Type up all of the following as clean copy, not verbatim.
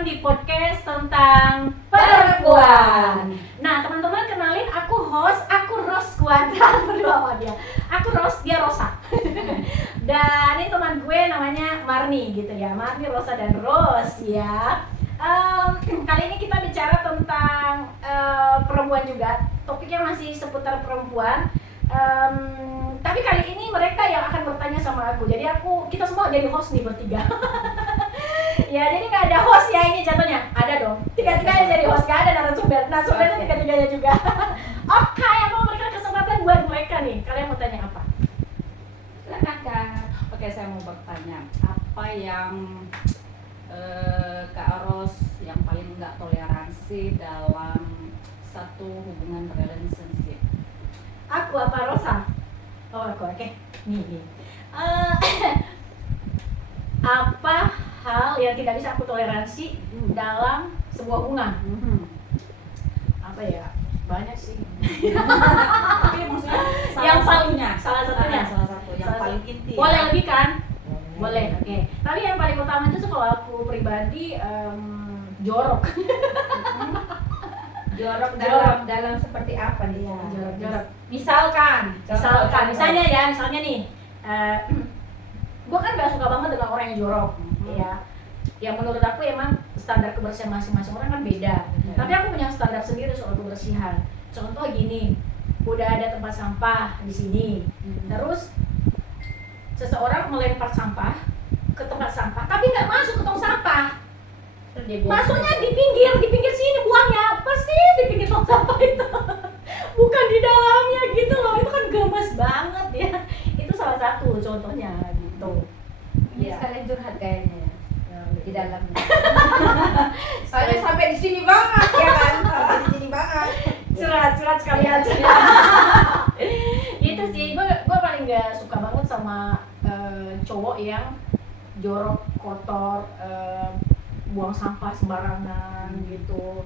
datang di podcast tentang perempuan. Nah, teman-teman kenalin, aku host, aku Ros Kuadrat berdua sama dia. Aku Ros, dia Rosa. Dan ini teman gue namanya Marni gitu ya. Marni, Rosa, dan Ros ya. Kali ini kita bicara tentang perempuan juga. Topiknya masih seputar perempuan. Tapi kali ini mereka yang akan bertanya sama aku. Jadi kita semua jadi host nih bertiga. Ya, jadi nggak ada host ya ini jatuhnya. Ada dong. Tiga-tiganya jadi host, nggak ada narasumber. Narasumbernya tiga-tiganya juga. Oke, aku mau berikan kesempatan buat mereka nih. Kalian mau tanya apa? Silakan Kak. Oke, saya mau bertanya, apa yang Kak Ros yang paling nggak toleransi dalam satu hubungan relationship? Aku apa Rosa? Oh aku, oke. Nih. Apa hal yang tidak bisa aku toleransi dalam sebuah hubungan? Apa ya? Banyak sih. Tapi maksudnya Yang paling salah satu yang Salah paling satu. inti. Boleh lebih kan? Boleh, oke. Tapi yang paling utama itu kalau aku pribadi jorok. Jorok dalam seperti apa nih? Jorok. Misalnya Misalnya nih, gue kan gak suka banget dengan orang yang jorok, ya. Yang menurut aku emang standar kebersihan masing-masing orang kan beda. Tapi aku punya standar sendiri soal kebersihan. Contoh gini, udah ada tempat sampah di sini, terus seseorang melempar sampah ke tempat sampah, tapi nggak masuk ke tong sampah. Masuknya di pinggir sini buangnya, pasti di pinggir tong sampah itu. Bukan di dalamnya gitu loh, itu kan gemes banget ya. Itu salah satu contohnya gitu. Ini Ya. sekalian curhat kayaknya ya, di dalam. Soalnya sampai di sini banget ya kan, sampai di sini banget. Curhat sekali aja. Itu sih, gue paling gak suka banget sama cowok yang jorok, kotor, buang sampah sembarangan gitu,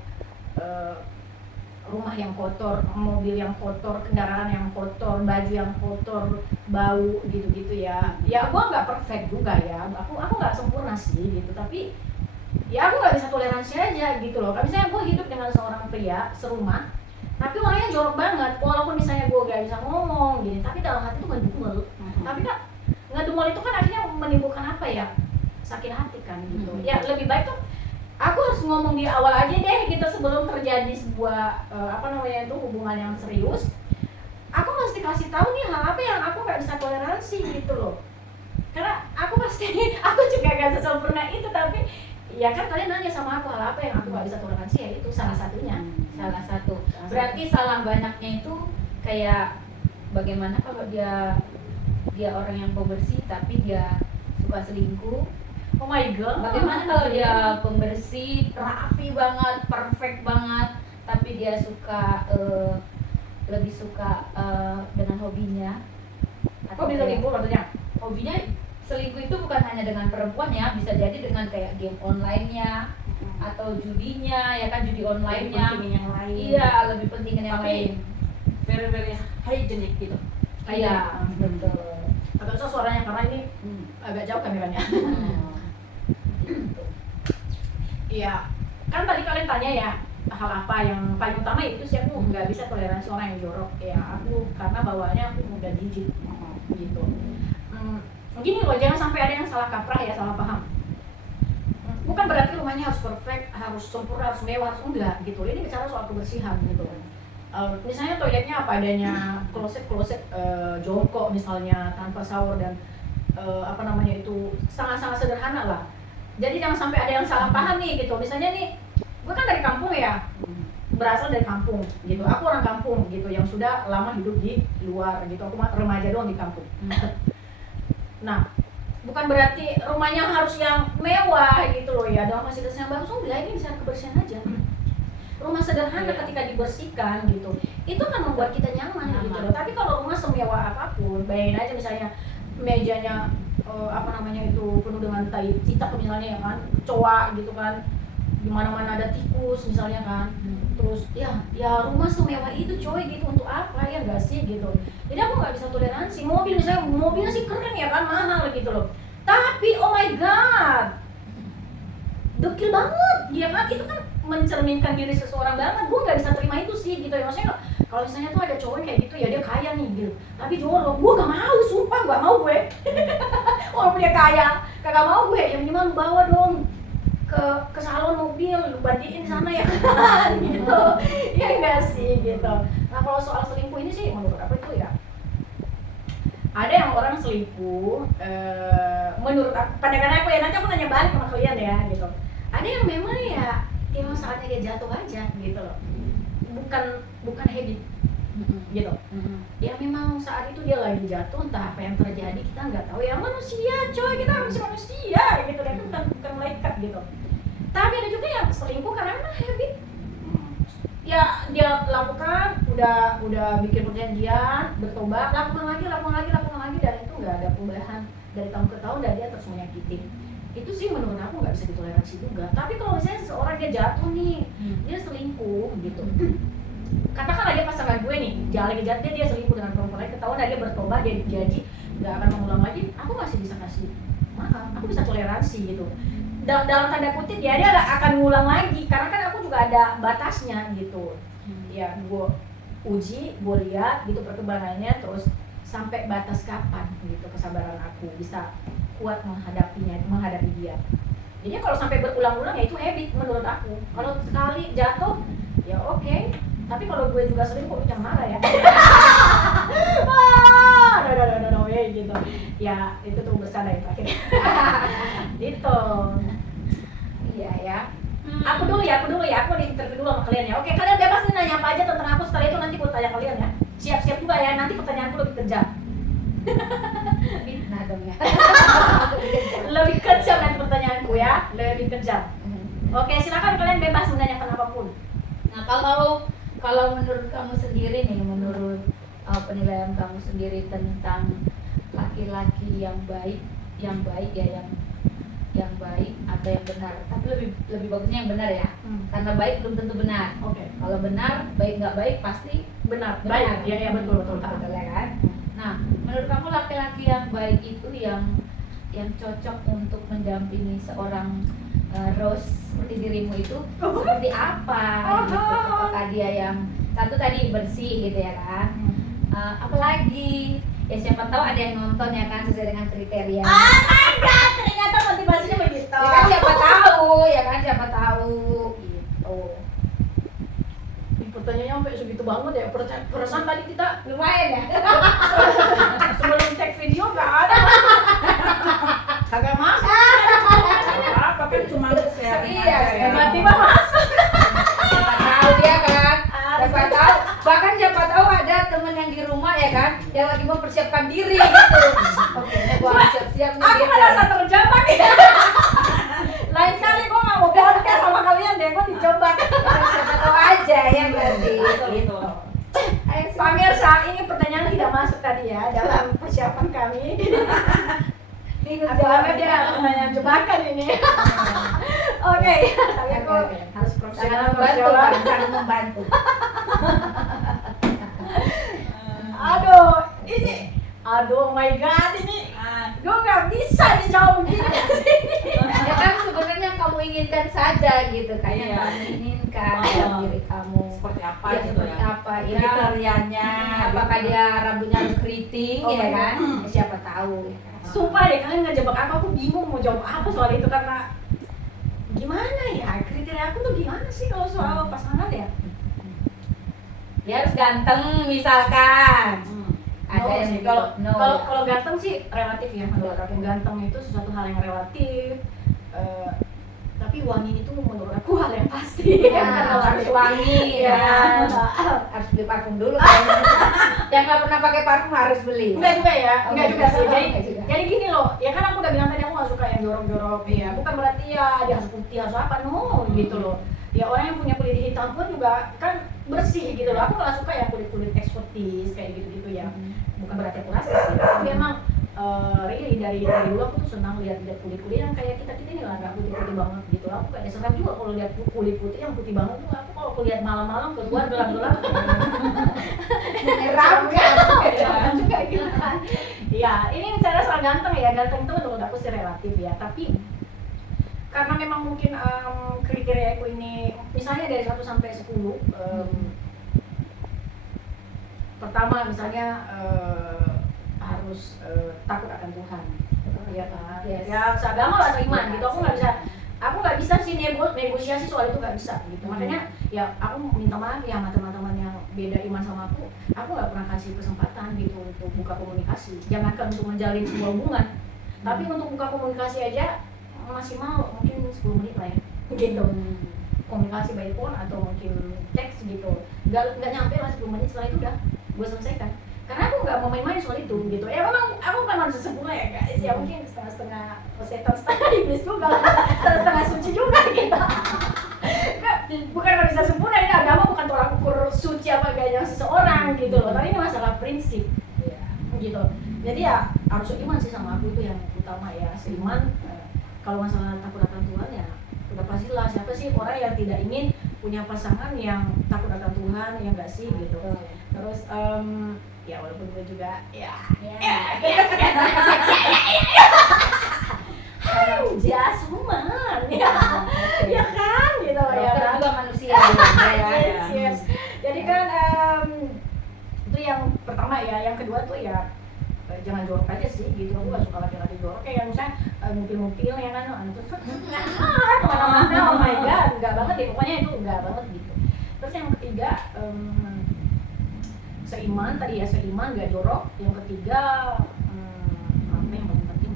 rumah yang kotor, mobil yang kotor, kendaraan yang kotor, baju yang kotor, bau gitu-gitu ya. Ya gue nggak perfect juga ya, aku nggak sempurna sih gitu, tapi ya aku nggak bisa toleransi aja gitu loh. Kalau misalnya gue hidup dengan seorang pria serumah, tapi orangnya jorok banget, walaupun misalnya gue gak bisa ngomong gini, tapi dalam hati tuh ngedumel. Tapi kan ngedumel itu kan akhirnya menimbulkan apa ya, sakit hati kan gitu. Ya lebih baik tuh aku harus ngomong di awal aja deh gitu, sebelum terjadi sebuah hubungan yang serius. Aku mesti kasih tahu nih hal apa yang aku nggak bisa toleransi gitu loh. Karena aku aku juga gak sesempurna itu, tapi ya kan kalian nanya sama aku hal apa yang aku nggak bisa toleransi, ya itu salah satunya. Salah satu. Berarti salah banyaknya itu kayak bagaimana kalau dia orang yang pembersih tapi dia suka selingkuh. Oh my god. Bagaimana kalau dia pembersih, rapi banget, perfect banget, tapi dia lebih suka dengan hobinya. Kok bisa selingkuh maksudnya? Hobinya selingkuh itu bukan hanya dengan perempuan ya, bisa jadi dengan kayak game online-nya atau judinya, ya kan, judi online-nya. Pentingin yang lain. Iya, lebih pentingin yang Tapi lain. very hygienic gitu. Iya, betul. Agak susah suaranya karena ini agak jauh kameranya. Iya, kan tadi kalian tanya ya hal apa yang paling utama, itu sih aku nggak bisa toleransi orang yang jorok ya. Aku karena bawaannya aku mudah jijik gitu. Gini loh, jangan sampai ada yang salah kaprah ya, salah paham. Bukan berarti rumahnya harus perfect, harus sempurna, harus mewah, harus enggak gitu. Ini bicara soal kebersihan gitu. Misalnya toiletnya apa adanya, kloset jongkok misalnya, tanpa shower dan sangat-sangat sederhana lah. Jadi jangan sampai ada yang salah paham nih gitu. Misalnya nih, gue kan dari kampung ya, berasal dari kampung gitu. Aku orang kampung gitu yang sudah lama hidup di luar gitu. Aku remaja doang di kampung. Nah, bukan berarti rumahnya harus yang mewah gitu loh ya, dengan fasilitas yang bagus. Enggak, ini bisa kebersihan aja. Rumah sederhana ketika dibersihkan gitu, itu kan membuat kita nyaman gitu loh. Tapi kalau rumah semewah apapun, bayangin aja misalnya mejanya penuh dengan tai cicak misalnya ya kan, kecoa gitu kan, di mana-mana ada tikus misalnya kan. Terus ya rumah semewah itu coy gitu, untuk apa ya enggak sih gitu. Jadi aku nggak bisa toleransi. Mobilnya sih keren ya kan, mahal gitu loh, tapi oh my god, dekil banget dia kan itu kan mencerminkan diri seseorang banget. Gue nggak bisa terima itu sih gitu ya. Maksudnya kalau misalnya tuh ada cowok kayak gitu ya dia kaya nih gitu, tapi jorok, gue gak mau, sumpah gak mau gue. Walaupun dia kaya, kagak mau gue. Yang minimal lu bawa dong ke salon mobil, lu bandingin sana ya kan gitu. Ya enggak sih gitu. Nah kalau soal selingkuh ini sih menurut aku itu ya, ada yang orang selingkuh, menurut aku, pandangan aku ya, nanti aku nanya balik sama kalian ya gitu. Ada yang memang ya emang saatnya dia jatuh aja gitu loh, bukan habit gitu. Ya memang saat itu dia lagi jatuh, entah apa yang terjadi kita nggak tahu ya, manusia coy, kita masih manusia gitu, dan itu bukan malaikat gitu. Tapi ada juga yang selingkuh karena memang habit. Ya dia lakukan, udah bikin perjanjian, bertobat, lakukan lagi, dan itu nggak ada perubahan dari tahun ke tahun, dan dia terus menyakitin. Itu sih menurut aku nggak bisa ditoleransi juga. Tapi kalau misalnya seseorang dia jatuh nih, dia selingkuh gitu, katakanlah dia pasangan gue nih, dia lagi jatuh, dia selingkuh dengan perempuan lain, ketahuan dan dia bertobat, dia janji nggak akan mengulang lagi, aku masih bisa kasih maaf, aku bisa toleransi gitu. Dalam tanda kutip ya, dia akan ngulang lagi karena kan aku juga ada batasnya gitu. Ya gue uji, gue lihat gitu perkembangannya, terus sampai batas kapan gitu kesabaran aku bisa kuat menghadapi dia. Jadi kalau sampai berulang-ulang ya itu habit menurut aku. Kalau sekali jatuh ya oke. Tapi kalau gue juga selingkuh jangan marah ya. No, gitu. Ya itu tuh bercanda itu akhirnya. Gitu. Iya ya. Aku dulu ya, aku di interview dulu sama kalian ya. Oke, kalian bebas nih nanya apa aja tentang aku, setelah itu nanti gue tanya kalian ya. Siap-siap juga ya, nanti pertanyaanku lebih kejam. Nah dong ya. Lebih kejam nanti pertanyaanku ya, lebih kejam. Oke, silakan kalian bebas menanyakan apapun. Nah kalau menurut kamu sendiri nih, menurut penilaian kamu sendiri tentang laki-laki yang baik ya, yang baik atau yang benar, tapi lebih bagusnya yang benar ya, karena baik belum tentu benar. Oke. Kalau benar, baik nggak baik pasti Benar. benar. Ya betul Ya kan. Nah, menurut kamu laki-laki yang baik itu yang cocok untuk mendampingi seorang Rose seperti dirimu itu seperti apa? Gitu. Apakah dia yang satu tadi bersih gitu ya kan? Apalagi ya siapa tahu ada yang nonton ya kan sesuai dengan kriteria. Oh my god, ternyata motivasinya begitu. Ya kan siapa tahu gitu. Pertanyaannya sampai segitu banget ya. Perasaan tadi kita Lumayan ya. sebelum cek video nggak ada. Kagak masuk. Apa kan cuma sharing Iya, aja ya. Tiba-tiba masuk. Siapa tahu dia kan. Siapa tahu, bahkan siapa tahu ada temen yang di rumah ya kan, yang lagi mempersiapkan diri gitu. Oke, gua siap-siap nih. Aku gitu. merasa terjebak ya. Lain kali gue nggak mau podcast sama kalian deh, gue dicoba. Siapa tahu aja ya nggak sih. Gitu. Ayo Pak Mirsa, ini pertanyaan tidak masuk tadi ya dalam persiapan kami. Aku dia pertanyaan jebakan ini. Oke, tapi aku harus profesional. sangat membantu. Aduh, oh my god, ini gue nggak bisa dijawab begini. Ya kan sebenarnya yang kamu inginkan saja gitu kan, yang Iya. kamu inginkan dalam diri kamu. Seperti apa Ya, gitu seperti ya. apa ya? Kriterianya. Apakah gitu. dia rambutnya harus keriting Oh, ya iya. kan? Ya, siapa tahu ya kan? Sumpah deh, kalian ngejebak aku bingung mau jawab apa soal itu, karena gimana ya, kriteria aku tuh gimana sih kalau soal pasangan ya? Dia harus ganteng misalkan. Ada No yang sih, bilang, kalau ganteng sih relatif ya menurut aku. Ganteng itu sesuatu hal yang relatif, tapi wangi itu menurut aku hal yang pasti. Karena harus wangi ya. Harus beli parfum dulu kan. Yang nggak pernah pakai parfum harus beli. Enggak juga ya, enggak juga sih. Enggak juga. Jadi gini loh, ya kan aku udah bilang tadi aku gak suka yang jorok-jorok ya. Bukan berarti ya dia harus putih harus apa, no gitu loh. Ya orang yang punya kulit hitam pun juga kan bersih gitu loh. Aku gak suka ya kulit-kulit eksotis kayak gitu-gitu ya. Bukan berarti aku rasis sih, tapi emang really dari dulu aku tuh senang lihat kulit-kulit yang kayak kita ini lah, nggak putih-putih banget gitu. Aku kayak serem juga kalau lihat kulit putih yang putih banget tuh. Aku kalau lihat malam-malam keluar gelap-gelap Menyeramkan. juga gitu kan. Ya ini bicara soal ganteng ya, ganteng itu menurut aku sih relatif ya. Tapi karena memang mungkin kriteria aku ini misalnya dari 1 sampai 10, pertama misalnya harus takut akan Tuhan, ya kan? Yes. Ya seagama lah, seiman gitu. Aku nggak bisa sih negosiasi soal itu, nggak bisa gitu. Makanya ya aku minta maaf ya sama teman-teman yang beda iman sama aku nggak pernah kasih kesempatan gitu untuk buka komunikasi. Jangankan untuk menjalin sebuah hubungan, tapi untuk buka komunikasi aja masih mau, mungkin 10 menit lah ya gitu. Komunikasi by phone atau mungkin teks gitu, nggak nyampe lah 10 menit, setelah itu udah gue selesaikan. Karena aku nggak mau main-main soal itu gitu. Ya memang aku kan manusia sempurna ya guys, ya mungkin setengah-setengah setan, setengah iblis juga, setengah suci juga gitu. Bukan manusia sempurna, ini agama bukan tolak ukur suci apa enggaknya seseorang gitu loh, tapi ini masalah prinsip gitu. Jadi ya harus seiman sih sama aku, itu yang utama ya, seiman. Kalau masalah takut akan Tuhan ya udah pastilah, siapa sih orang yang tidak ingin punya pasangan yang takut akan Tuhan, ya enggak sih gitu. Terus ya walaupun gue juga jasman ya kan gitu loh ya Dokter kan. juga manusia. Yes. Jadi kan itu yang pertama ya. Yang kedua tuh ya jangan jorok aja sih gitu. Aku gak suka laki-laki jorok kayak misalnya ngupil-ngupil ya kan, terus kemana-mana, oh my god, enggak banget deh, pokoknya itu enggak banget gitu. Terus yang ketiga seiman, tadi ya seiman, gak jorok. Yang ketiga apa yang paling penting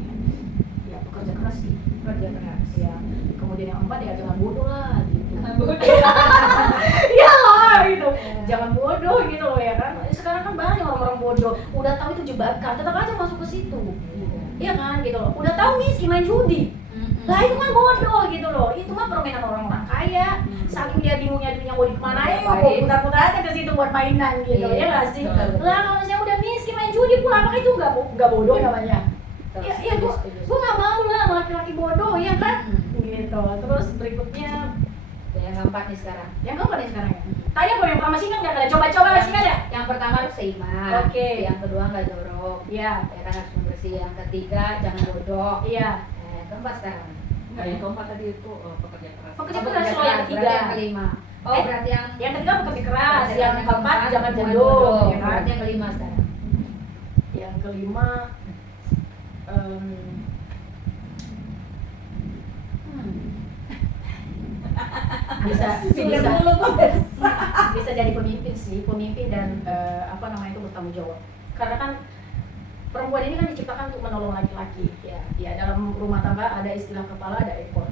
ya bekerja keras sih, bekerja keras ya. Kemudian yang 4 ya jangan bodoh lah gitu. Iya lah gitu, jangan bodoh gitu loh ya kan. Sekarang kan banyak orang-orang bodoh, udah tahu itu jebakan, tetap aja masuk ke situ. Iya kan gitu loh, udah tahu miskin main judi, lah itu kan bodoh gitu loh. Itu mah permainan orang-orang kaya. Saking dia bingungnya dunia mau dikemanain, mau putar-putar aja ke situ buat mainan gitu, ya nggak sih? Lah kalau misalnya udah miskin main judi pula, apakah itu nggak bodoh namanya? Iya gua nggak mau lah sama laki-laki bodoh, ya kan? Gitu. Terus berikutnya Yang keempat nih sekarang. yang keempat nih sekarang ya. Tanya kalau yang pertama singkat nggak ada, coba-coba singkat ya? Yang pertama harus seiman. Oke. Yang kedua nggak jorok. Iya. Ya kan harus membersih. Yang ketiga jangan bodoh. Iya. Yang keempat sekarang. Enggak, yang keempat tadi itu pekerja keras. Pekerja Oh, keras berarti soal yang berarti ketiga. yang kelima. Oh berarti Yang ketiga bekerja keras, berarti yang keempat jangan bodoh, ya kan? Berarti yang kelima sekarang. Yang kelima bisa jadi pemimpin sih, pemimpin dan apa namanya itu bertanggung jawab. Karena kan perempuan ini kan diciptakan untuk menolong laki-laki ya. Ya dalam rumah tangga ada istilah kepala, ada ekor,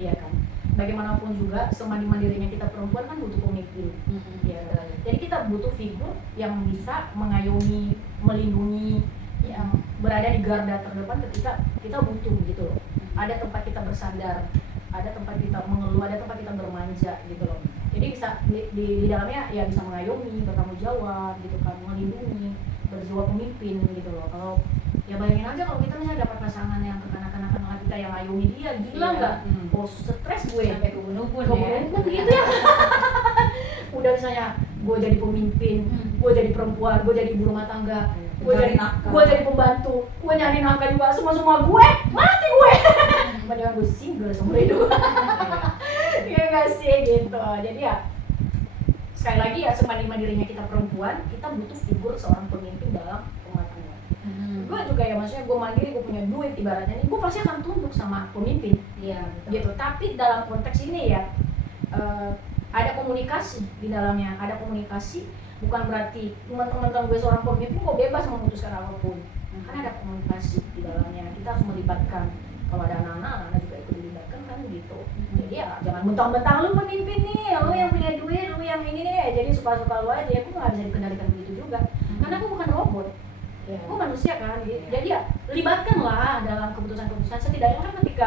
iya kan. Bagaimanapun juga semandiri-mandirinya kita perempuan kan butuh pemimpin, ya. Jadi kita butuh figur yang bisa mengayomi, melindungi, yang berada di garda terdepan ketika kita butuh gitu loh. Ada tempat kita bersandar, ada tempat kita mengeluh, ada tempat kita bermanja gitu loh. Jadi bisa di dalamnya ya bisa mengayomi, bertanggung jawab gitu kan, melindungi, berjiwa pemimpin gitu loh. Kalau ya bayangin aja kalau kita misalnya dapat pasangan yang kekanak-kanakan lah, kita yang ngayomi dia, gila nggak? Oh stres gue Sampai ke ubun-ubun ya. Gitu ya. Udah misalnya gue jadi pemimpin, gue jadi perempuan, gue jadi ibu rumah tangga, gue jadi pembantu, gue nyari nafkah juga, semua gue mati gue. Padahal gue single seumur hidup. Ya nggak sih gitu. Jadi ya sekali lagi ya semandiri-mandirinya kita perempuan, kita butuh figur seorang pemimpin dalam rumah tangga. Gue juga ya maksudnya gue mandiri, gue punya duit ibaratnya nih, gue pasti akan tunduk sama pemimpin. Iya. Gitu. Tapi dalam konteks ini ya ada komunikasi di dalamnya, ada komunikasi. Bukan berarti teman-teman gue seorang pemimpin kok bebas memutuskan apapun. Kan ada komunikasi di dalamnya. Kita harus melibatkan. Kalau ada anak-anak juga ikut dilibatkan kan gitu. Jadi ya jangan mentang-mentang lu pemimpin nih, lu yang punya duit, lu yang ini nih. Jadi suka-suka lu aja. Aku nggak bisa dikendalikan begitu juga. Karena aku bukan robot. Aku manusia kan. Jadi ya libatkanlah dalam keputusan-keputusan. Setidaknya kan ketika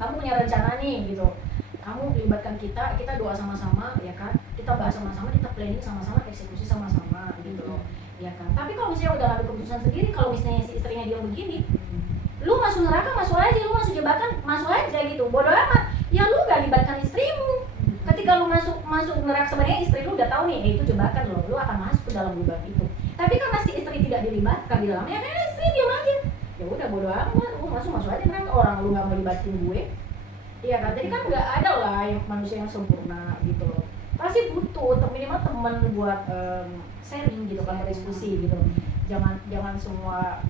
kamu punya rencana nih gitu, kamu libatkan kita doa sama-sama ya kan, kita bahas sama-sama, kita planning sama-sama, eksekusi sama-sama gitu loh ya kan. Tapi kalau misalnya udah ngambil keputusan sendiri, kalau misalnya si istrinya dia begini, lu masuk neraka masuk aja, lu masuk jebakan masuk aja gitu, bodoh amat ya. Lu gak libatkan istrimu. Ketika lu masuk neraka, sebenarnya istri lu udah tahu nih itu jebakan loh, lu akan masuk ke dalam lubang itu. Tapi karena si istri tidak dilibatkan di dalamnya, istri diam aja, ya udah bodoh amat, lu masuk aja neraka, orang lu gak mau libatin gue Iya kan, jadi kan nggak ada lah yang manusia yang sempurna gitu loh. Pasti butuh minimal teman buat sharing gitu kan, berdiskusi gitu. Jangan semua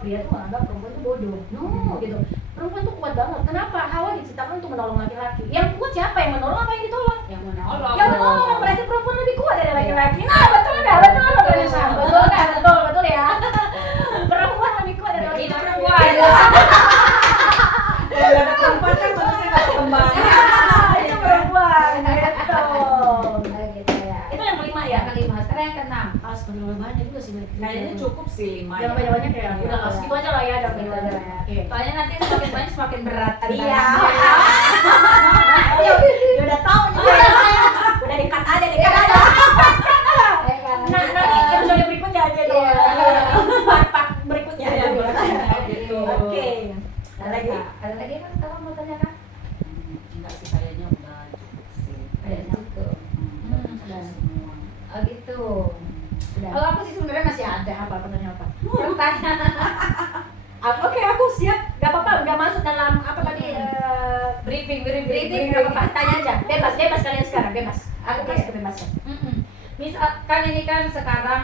pria tuh menganggap perempuan tuh bodoh. No gitu. Perempuan tuh kuat banget. Kenapa? Hawa diciptakan untuk menolong laki-laki. Yang kuat siapa? Yang menolong apa yang ditolong? Yang menolong. Yang menolong, berarti perempuan lebih kuat dari laki-laki. Nah, betul ya. Betul ya. Perempuan lebih kuat dari laki-laki. Itu perempuan. Kalau ada perempuan kan manusia nggak berkembang. Itu perempuan gitu. Nah, gitu ya. Itu yang kelima ya. Yang kelima, sekarang yang keenam. Astagfirullah, banyak juga sih. Kayaknya cukup sih 5 Jangan banyak-banyak ya. Udah lah, segitu aja lah ya. Jangan Segitu banyak aja aja. ya. Oke. Soalnya nanti semakin banyak semakin berat. Iya. Dia udah tahu juga. Udah dikat aja. Nah, nanti episode berikutnya aja dong. Part berikutnya aja dong. Gitu. Oke. Ada lagi? Ada lagi kan kamu mau tanyakan? Enggak sih, kayaknya udah cukup sih. Kayaknya cukup. Udah semua. Oh gitu. Udah. Kalau aku sih sebenarnya masih ada Apa pertanyaan apa? pertanyaan. Oke, aku siap. Gak apa-apa, gak masuk dalam apa tadi Briefing, gak apa-apa. Tanya aja. Bebas kalian sekarang, bebas. Aku Oke. kasih kebebasan. Misalkan ini kan sekarang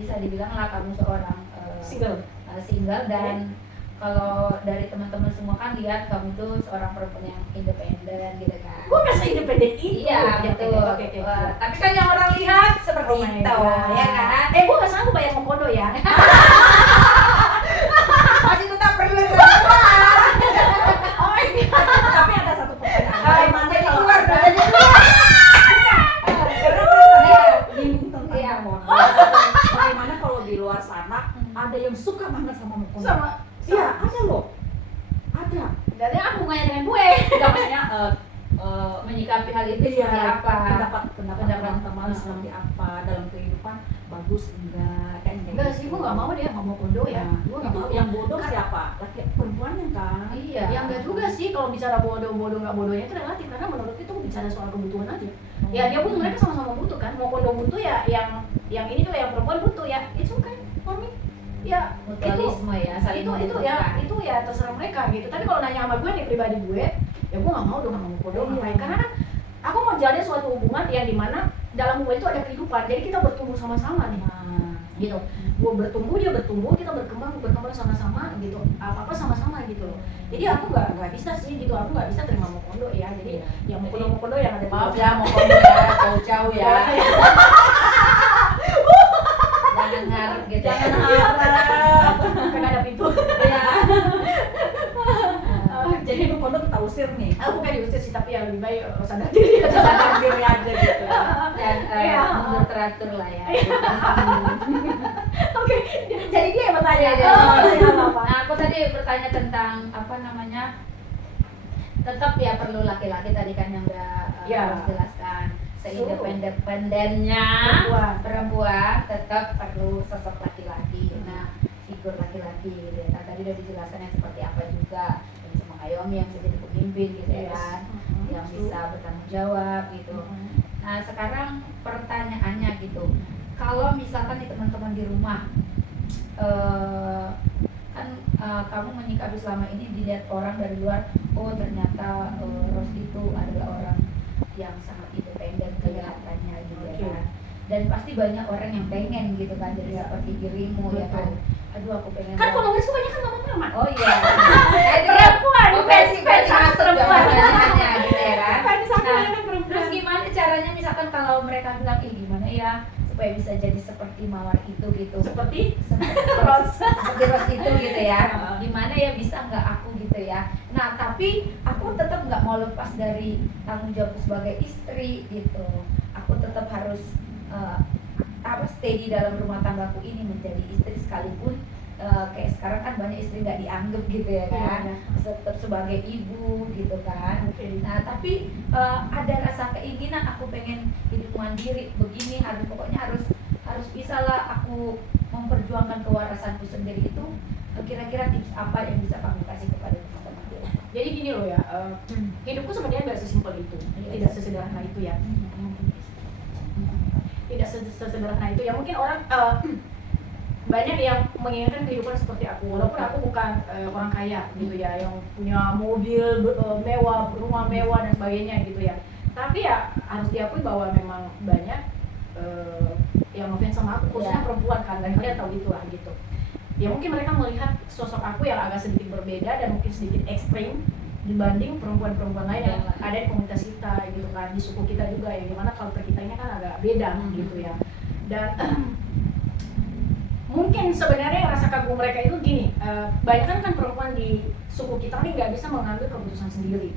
bisa dibilang lah kamu seorang Single. single dan kalau dari teman-teman semua kan lihat kamu tuh seorang perempuan yang independen gitu kan. Gue gak se-independen itu. Iya betul. Oke. Tapi kan yang orang lihat seperti Oh my itu, God. ya kan? Gue gak sanggup bayar Mokodo ya. Masih tetap perlu. Oh my God. Tapi ada satu pertanyaan. Bagaimana Jadi kalau keluar, ada jadi keluar. Karena kan Iya. bingung tentang Iya. Mokodo. Bagaimana kalau di luar sana ada yang suka banget sama Mokodo? Iya, ada loh. Ada. Jadi apa hubungannya dengan gue? Enggak maksudnya Menyikapi hal itu seperti apa? pendapat Pendapat. teman-teman seperti apa dalam kehidupan, bagus enggak kayak gitu. Enggak sih, gue gak mau deh sama Mokodo ya. Nah, Gue gak itu mau. yang bodoh siapa? Laki perempuannya kan. Iya. Ya enggak juga sih, kalau bicara bodoh nggak bodohnya itu relatif, karena menurut itu bicara soal kebutuhan aja. Ya dia pun mereka sama-sama butuh kan. Mokodo butuh ya, yang ini juga yang perempuan butuh ya. It's okay for me. Ya Mutualisme ya, saling itu ya terserah mereka gitu. Tapi kalau nanya sama gue nih pribadi gue, ya gue nggak mau dong sama Mokodo ngapain? Karena kan aku mau jalin suatu hubungan yang dimana dalam hubungan itu ada kehidupan. Jadi kita bertumbuh sama-sama nih. Gitu. Gue bertumbuh, dia bertumbuh, kita berkembang sama-sama gitu. Apa-apa sama-sama gitu loh. Jadi aku nggak bisa sih gitu. Aku nggak bisa terima Mokodo ya. Jadi yang Mokodo yang ada di Maaf luar ya, sana. Mokodo ya, jauh-jauh ya. Jangan harap gitu. Jangan harap. Kan ada pintu. Iya. Jadi Mokodo kita usir nih. Aku bukan diusir sih, tapi ya lebih baik sadar diri aja. Sadar diri aja gitu. Dan Iya. mundur teratur lah ya. Oke, jadi dia yang bertanya. Iya, Oh, iya. iya, apa-apa. Nah, aku tadi bertanya tentang apa namanya? Tetap ya perlu laki-laki tadi kan yang udah Iya. harus jelaskan. Seindependennya perempuan tetap perlu sosok laki-laki. Nah, figur laki-laki gitu ya. Nah, tadi udah dijelaskan yang seperti apa juga. Yang bisa mengayomi, yang bisa jadi pemimpin gitu ya kan. Yang bisa bertanggung jawab gitu. Nah, sekarang pertanyaannya gitu. Kalau misalkan nih teman-teman di rumah kan kamu menyikapi selama ini dilihat orang dari luar, oh ternyata Ros itu adalah orang yang sangat independen kelihatannya gitu ya kan. Dan pasti banyak orang yang pengen gitu kan jadi seperti dirimu ya kan. Aduh aku pengen Kan followers kebanyakan mama-mama. oh iya. Perempuan, Oh versi fans aku masuk perempuan. jawabannya gitu ya kan. Fans aku Nah, banyak perempuan. terus gimana caranya misalkan kalau mereka bilang gimana ya supaya bisa jadi seperti mawar itu gitu. Seperti Ros seperti Ros itu gitu ya. Gimana ya bisa nggak aku gitu ya. Nah tapi aku tetap nggak mau lepas dari tanggung jawab sebagai istri gitu. Aku tetap harus steady dalam rumah tanggaku ini menjadi istri sekalipun kayak sekarang kan banyak istri nggak dianggap gitu ya kan. Tetap sebagai ibu gitu kan. Nah tapi ada rasa keinginan aku pengen hidup mandiri begini pokoknya harus bisa lah aku memperjuangkan kewarasanku sendiri itu. Kira-kira tips apa yang bisa kamu kasih kepada teman-teman di rumah? Jadi gini loh ya, hidupku sebenarnya nggak sesimpel itu, tidak sesederhana itu ya. Tidak sesederhana itu ya. Mungkin orang banyak yang menginginkan kehidupan seperti aku, walaupun aku bukan orang kaya gitu ya, yang punya mobil mewah, rumah mewah dan sebagainya gitu ya. Tapi ya harus diakui bahwa memang banyak yang ngefans sama aku, khususnya perempuan kan, dan kalian tahu itulah gitu. Ya mungkin mereka melihat sosok aku yang agak sedikit berbeda dan mungkin sedikit ekstrim dibanding perempuan-perempuan lain yang ada di komunitas kita gitu kan, di suku kita juga, yang dimana culture kitanya kan agak beda gitu ya. Dan mungkin sebenarnya rasa kagum mereka itu gini, banyak kan perempuan di suku kita nih nggak bisa mengambil keputusan sendiri.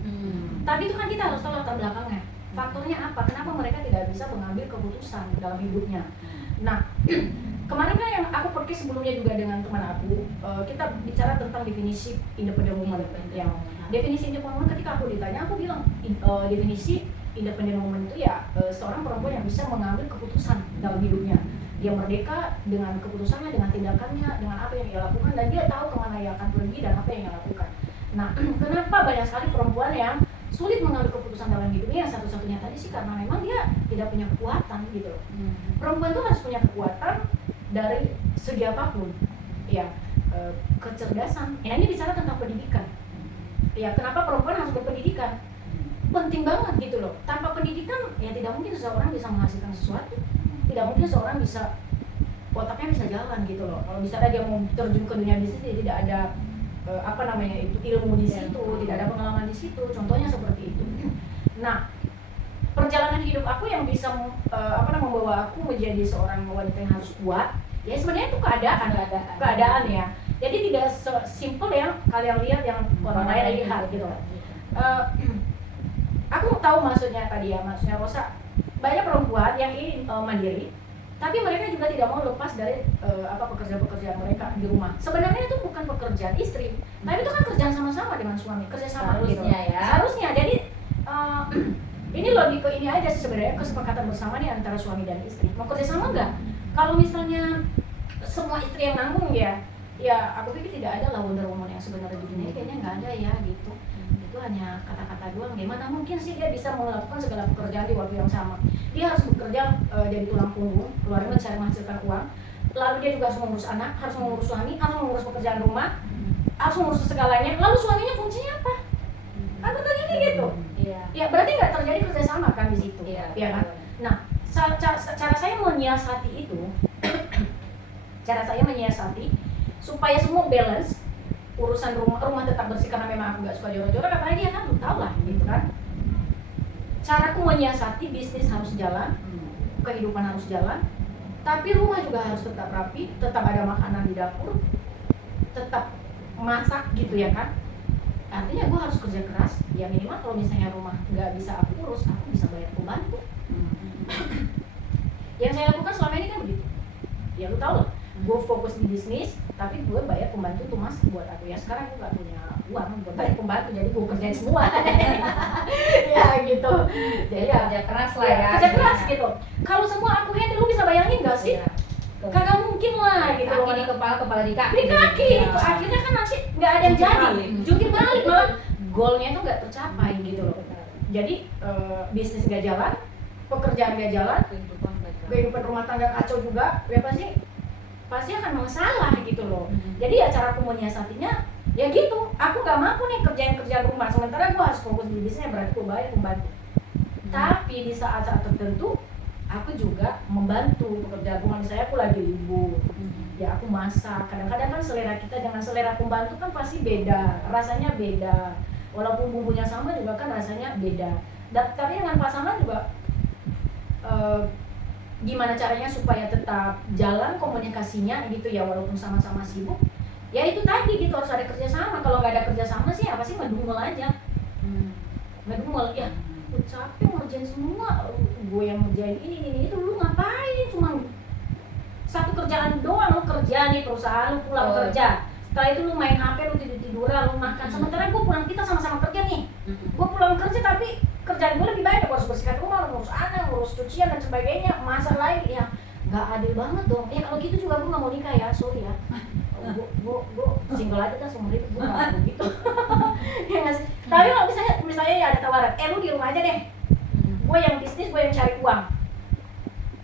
Tapi itu kan kita harus tahu latar belakangnya, faktornya apa, kenapa mereka tidak bisa mengambil keputusan dalam hidupnya. Nah, kemarin kan yang aku pergi sebelumnya juga dengan teman aku, kita bicara tentang definisi independent woman. Yang definisi independent woman, ketika aku ditanya, aku bilang definisi independent woman itu ya seorang perempuan yang bisa mengambil keputusan dalam hidupnya. Dia merdeka dengan keputusannya, dengan tindakannya, dengan apa yang dia lakukan, dan dia tahu kemana dia akan pergi dan apa yang dia lakukan. Nah, kenapa banyak sekali perempuan yang sulit mengambil keputusan dalam hidupnya? Yang satu-satunya tadi sih karena memang dia tidak punya kekuatan gitu. Perempuan itu harus punya kekuatan dari segi apapun, ya, kecerdasan. Ya, ini bicara tentang pendidikan. Ya, kenapa perempuan harus berpendidikan? Penting banget gitu loh. Tanpa pendidikan, ya tidak mungkin seseorang bisa menghasilkan sesuatu. Tidak mungkin seorang bisa, otaknya bisa jalan gitu loh. Kalau misalnya dia mau terjun ke dunia bisnis, dia tidak ada ilmu di situ, tidak ada pengalaman di situ. Contohnya seperti itu. Nah, perjalanan hidup aku yang bisa membawa aku menjadi seorang wanita yang harus kuat, ya sebenarnya itu keadaan ya. Jadi tidak sesimpel yang kalian lihat yang orang lain lihat gitu. Aku tahu maksudnya tadi ya, maksudnya Rosa, banyak perempuan yang ingin mandiri, tapi mereka juga tidak mau lepas dari pekerjaan-pekerjaan mereka di rumah. Sebenarnya itu bukan pekerjaan istri, tapi itu kan kerjaan sama-sama dengan suami, kerja sama gitu. Seharusnya. Jadi ini logika ini aja sih sebenarnya, kesepakatan bersama nih antara suami dan istri. Mau kerja sama nggak? Kalau misalnya semua istri yang nanggung ya aku pikir tidak ada lah Wonder Woman yang sebenarnya di dunia, kayaknya nggak ada ya gitu. Itu hanya kata-kata doang. Gimana mungkin sih dia bisa melakukan segala pekerjaan di waktu yang sama? Dia harus bekerja jadi tulang punggung, keluarga mencari menghasilkan uang. Lalu dia juga harus mengurus anak, harus mengurus suami, harus mengurus pekerjaan rumah, harus mengurus segalanya. Lalu suaminya fungsinya apa? Kan pertanyaannya gitu. Ya berarti nggak terjadi kerjasama kan di situ, ya kan? Nah, cara saya menyiasati itu, supaya semua balance. Urusan rumah tetap bersih karena memang aku nggak suka jorok-jorok, apalagi dia kan tahu lah gitu kan. Caraku menyiasati, bisnis harus jalan, kehidupan harus jalan, tapi rumah juga harus tetap rapi, tetap ada makanan di dapur, tetap masak gitu ya kan. Artinya gue harus kerja keras, ya minimal kalau misalnya rumah nggak bisa aku urus, aku bisa bayar pembantu. Yang saya lakukan selama ini kan begitu. Ya lu tau lah, gue fokus di bisnis, tapi gue bayar pembantu tuh mas buat aku. Ya sekarang gue gak punya uang buat bayar pembantu, jadi gue kerjain semua. Ya gitu. Jadi ya kerja keras lah ya. Kerja keras gitu. Kalau semua aku handle, lu bisa bayangin gak sih? Kagak mungkin lah gitu. Kaki di kepala di kaki. Di kaki. Itu akhirnya kan nanti nggak ada yang jadi. Jungkir balik malah goalnya itu nggak tercapai gitu loh. Jadi bisnis nggak jalan, pekerjaan nggak jalan, kehidupan rumah tangga kacau juga. Ya pasti akan masalah gitu loh. Jadi ya cara aku menyiasatinya ya gitu. Aku nggak mampu nih kerjaan rumah, sementara gue harus fokus di bisnisnya, berarti gue bayar pembantu. Tapi di saat-saat tertentu aku juga membantu pekerjaan rumah. Misalnya aku lagi libur, ya aku masak. Kadang-kadang kan selera kita dengan selera pembantu kan pasti beda, rasanya beda. Walaupun bumbunya sama juga kan rasanya beda. Tapi dengan pasangan juga gimana caranya supaya tetap jalan komunikasinya gitu ya, walaupun sama-sama sibuk. Ya itu tadi gitu, harus ada kerjasama. Kalau nggak ada kerjasama sih apa sih, ngedumel aja. Ngedumel ya. Capek ngerjain semua, gue yang ngerjain ini itu, lu ngapain? Cuma satu kerjaan doang, lu kerja nih perusahaan, lu pulang kerja, setelah itu lu main HP, lu tidur-tiduran, lu makan. Sementara gue pulang, kita sama-sama kerja nih, gue pulang kerja tapi kerjaan gue lebih banyak, gue harus bersihkan rumah, ngurus anak, ngurus cucian dan sebagainya, masak lagi, ya nggak adil banget dong. Ya kalau gitu juga gue nggak mau nikah ya, sorry ya. Gue single aja kan seumur hidup, gue nggak mau gitu. Ya nggak sih. Tapi kalau misalnya ya ada tawaran, lu di rumah aja deh, gue yang bisnis, gue yang cari uang.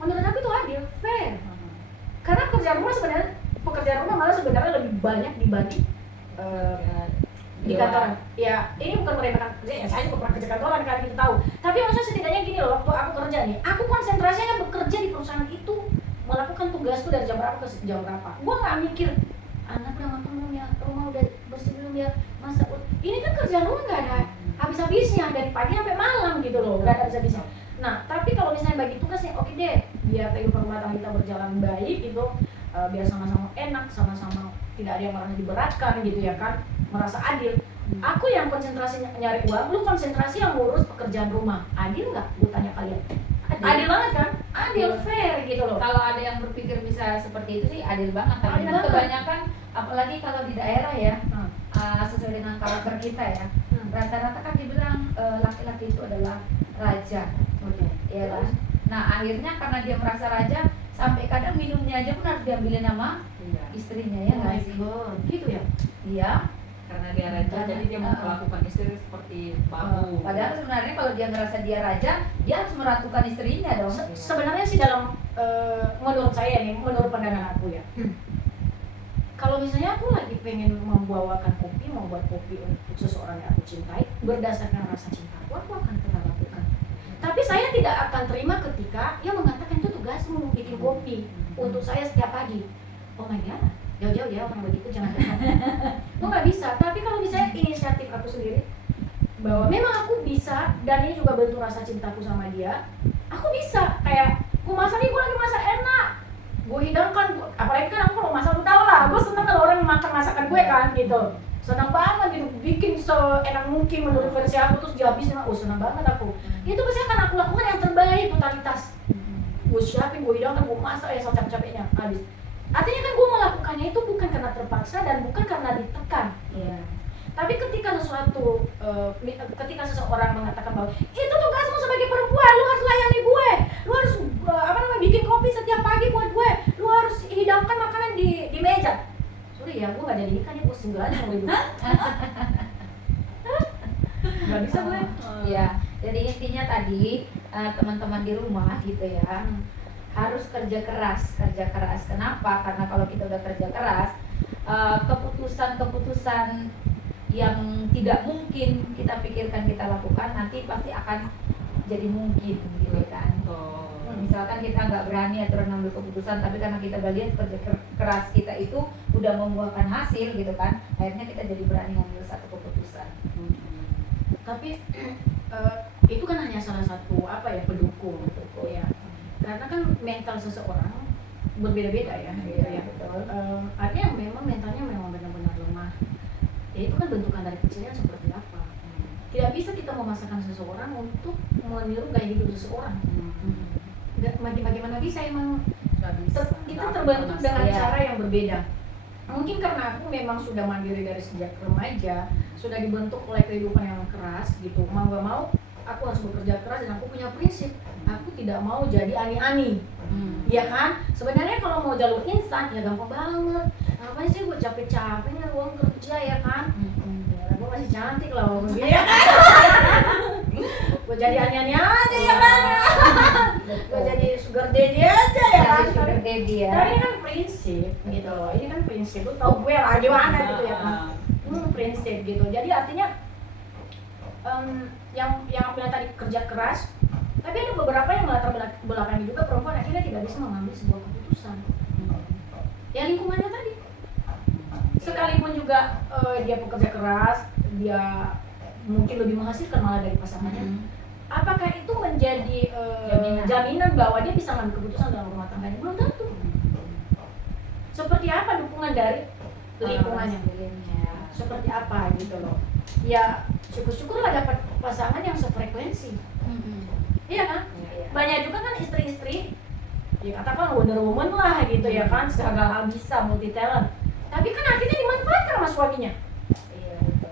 Menurut aku itu adil, fair. Karena kerjaan rumah sebenarnya pekerjaan rumah malah sebenarnya lebih banyak dibanding di kantoran. Ya, ini bukan meremehkan kerja, ya saya juga pernah kerja kantoran kan kita tahu. Tapi maksudnya setidaknya gini loh, waktu aku kerja nih, aku konsentrasinya bekerja di perusahaan itu, melakukan tugasku dari jam berapa ke jam berapa. Gua nggak mikir anak udah makan belum ya, rumah udah bersih belum ya, masak. Ini kan kerjaan rumah nggak ada habis-habisnya dari pagi sampai malam gitu loh, nggak ada habis-habisnya. Nah, tapi kalau misalnya bagi tugasnya, oke deh, biar kehidupan rumah tangga kita berjalan baik gitu, biar sama-sama enak, sama-sama tidak ada yang merasa diberatkan gitu ya kan, merasa adil. Aku yang konsentrasi nyari uang, lu konsentrasi yang ngurus pekerjaan rumah. Adil nggak? Gue tanya kalian. Adil banget kan? Adil, fair gitu loh. Kalau ada yang berpikir bisa seperti itu sih adil banget. Tapi Adil kan banget. kebanyakan, apalagi kalau di daerah ya, sesuai dengan karakter kita ya, rata-rata kan dibilang laki-laki itu adalah raja, Oke. ya kan? Nah akhirnya karena dia merasa raja, sampai kadang minumnya aja pun harus diambilin sama Iya. istrinya ya Oh nggak my sih? God, gitu ya? Iya. Karena dia raja, jadi dia memperlakukan istri seperti babu. Padahal sebenarnya kalau dia ngerasa dia raja, dia harus meratukan istrinya dong. Sebenarnya sih dalam menurut saya nih, menurut pandangan aku ya, kalau misalnya aku lagi pengen membawakan kopi, membuat kopi untuk seseorang yang aku cintai berdasarkan rasa cintaku, aku akan pernah lakukan. Tapi saya tidak akan terima ketika dia mengatakan itu tugasmu bikin kopi untuk saya setiap pagi. Oh my god, jauh-jauh ya orang begitu, jangan dekat. Gue nggak bisa. Tapi kalau misalnya inisiatif aku sendiri, bahwa memang aku bisa dan ini juga bentuk rasa cintaku sama dia, aku bisa. Kayak gue masak nih, gue lagi masak enak, gue hidangkan. Apalagi kan aku kalau masak, lu tau lah, gue seneng kalau orang makan masakan gue kan gitu. Senang banget gitu, bikin seenak mungkin menurut versi aku, terus dihabisin. Oh senang banget aku. Itu pasti akan aku lakukan yang terbaik, totalitas. Gue siapin, gue hidangkan, gue masak ya capek-capeknya habis. Artinya kan gue melakukannya itu bukan karena terpaksa dan bukan karena ditekan. Iya. Tapi ketika ketika seseorang mengatakan bahwa itu tugasmu sebagai perempuan, lu harus layani gue, lu harus bikin kopi setiap pagi buat gue, lu harus hidangkan makanan di meja. Sorry ya, gue gak jadi nikah nih, gue single aja sama ibu. Gak bisa gue. Iya. Jadi intinya tadi teman-teman di rumah gitu ya, harus kerja keras. Kenapa? Karena kalau kita udah kerja keras, keputusan-keputusan yang tidak mungkin kita pikirkan kita lakukan nanti pasti akan jadi mungkin gitu kan. Misalkan kita nggak berani atau ngambil keputusan, tapi karena kita bagian kerja keras kita itu udah membuahkan hasil gitu kan, akhirnya kita jadi berani ngambil satu keputusan. Tapi itu kan hanya salah satu pendukung ya. Karena kan mental seseorang berbeda-beda ya, gitu ya. Betul. Ada yang memang mentalnya memang benar-benar lemah. Ya itu kan bentukan dari kecilnya seperti apa. Tidak bisa kita memaksakan seseorang untuk meniru gaya hidup seseorang. Bagaimana bisa emang kita terbentuk dengan cara yang berbeda. Mungkin karena aku memang sudah mandiri dari sejak remaja, sudah dibentuk oleh kehidupan yang keras gitu. Mau gak mau aku harus bekerja keras dan aku punya prinsip. Aku tidak mau jadi ani-ani. Iya kan? Sebenarnya kalau mau jalur instan ya gampang banget. Ngapain sih gue capek-capek nyari uang kerja ya kan? Ya, gue masih cantik lah walaupun gitu ya kan? Gue jadi ani-ani aja ya kan? Gue jadi sugar daddy aja ya kan? Sugar daddy ya. Tapi ini kan prinsip gitu loh. Ini kan prinsip. Lu tau gue lah gimana gitu ya kan? Prinsip gitu. Jadi artinya yang aku bilang tadi kerja keras. Tapi ada beberapa yang melatar belakangi juga perempuan akhirnya tidak bisa mengambil sebuah keputusan. Ya lingkungannya tadi. Sekalipun juga dia pekerja keras, dia mungkin lebih menghasilkan malah dari pasangannya. Apakah itu menjadi jaminan bahwa dia bisa mengambil keputusan dalam rumah tangganya? Belum tentu. Seperti apa dukungan dari lingkungannya? Seperti apa gitu loh. Ya syukur-syukurlah dapat pasangan yang sefrekuensi. Iya kan? Banyak juga kan istri-istri, ya katakan Wonder Woman lah gitu ya kan, segala hal bisa, multi talent. Tapi kan akhirnya dimanfaatkan sama suaminya. Iya betul.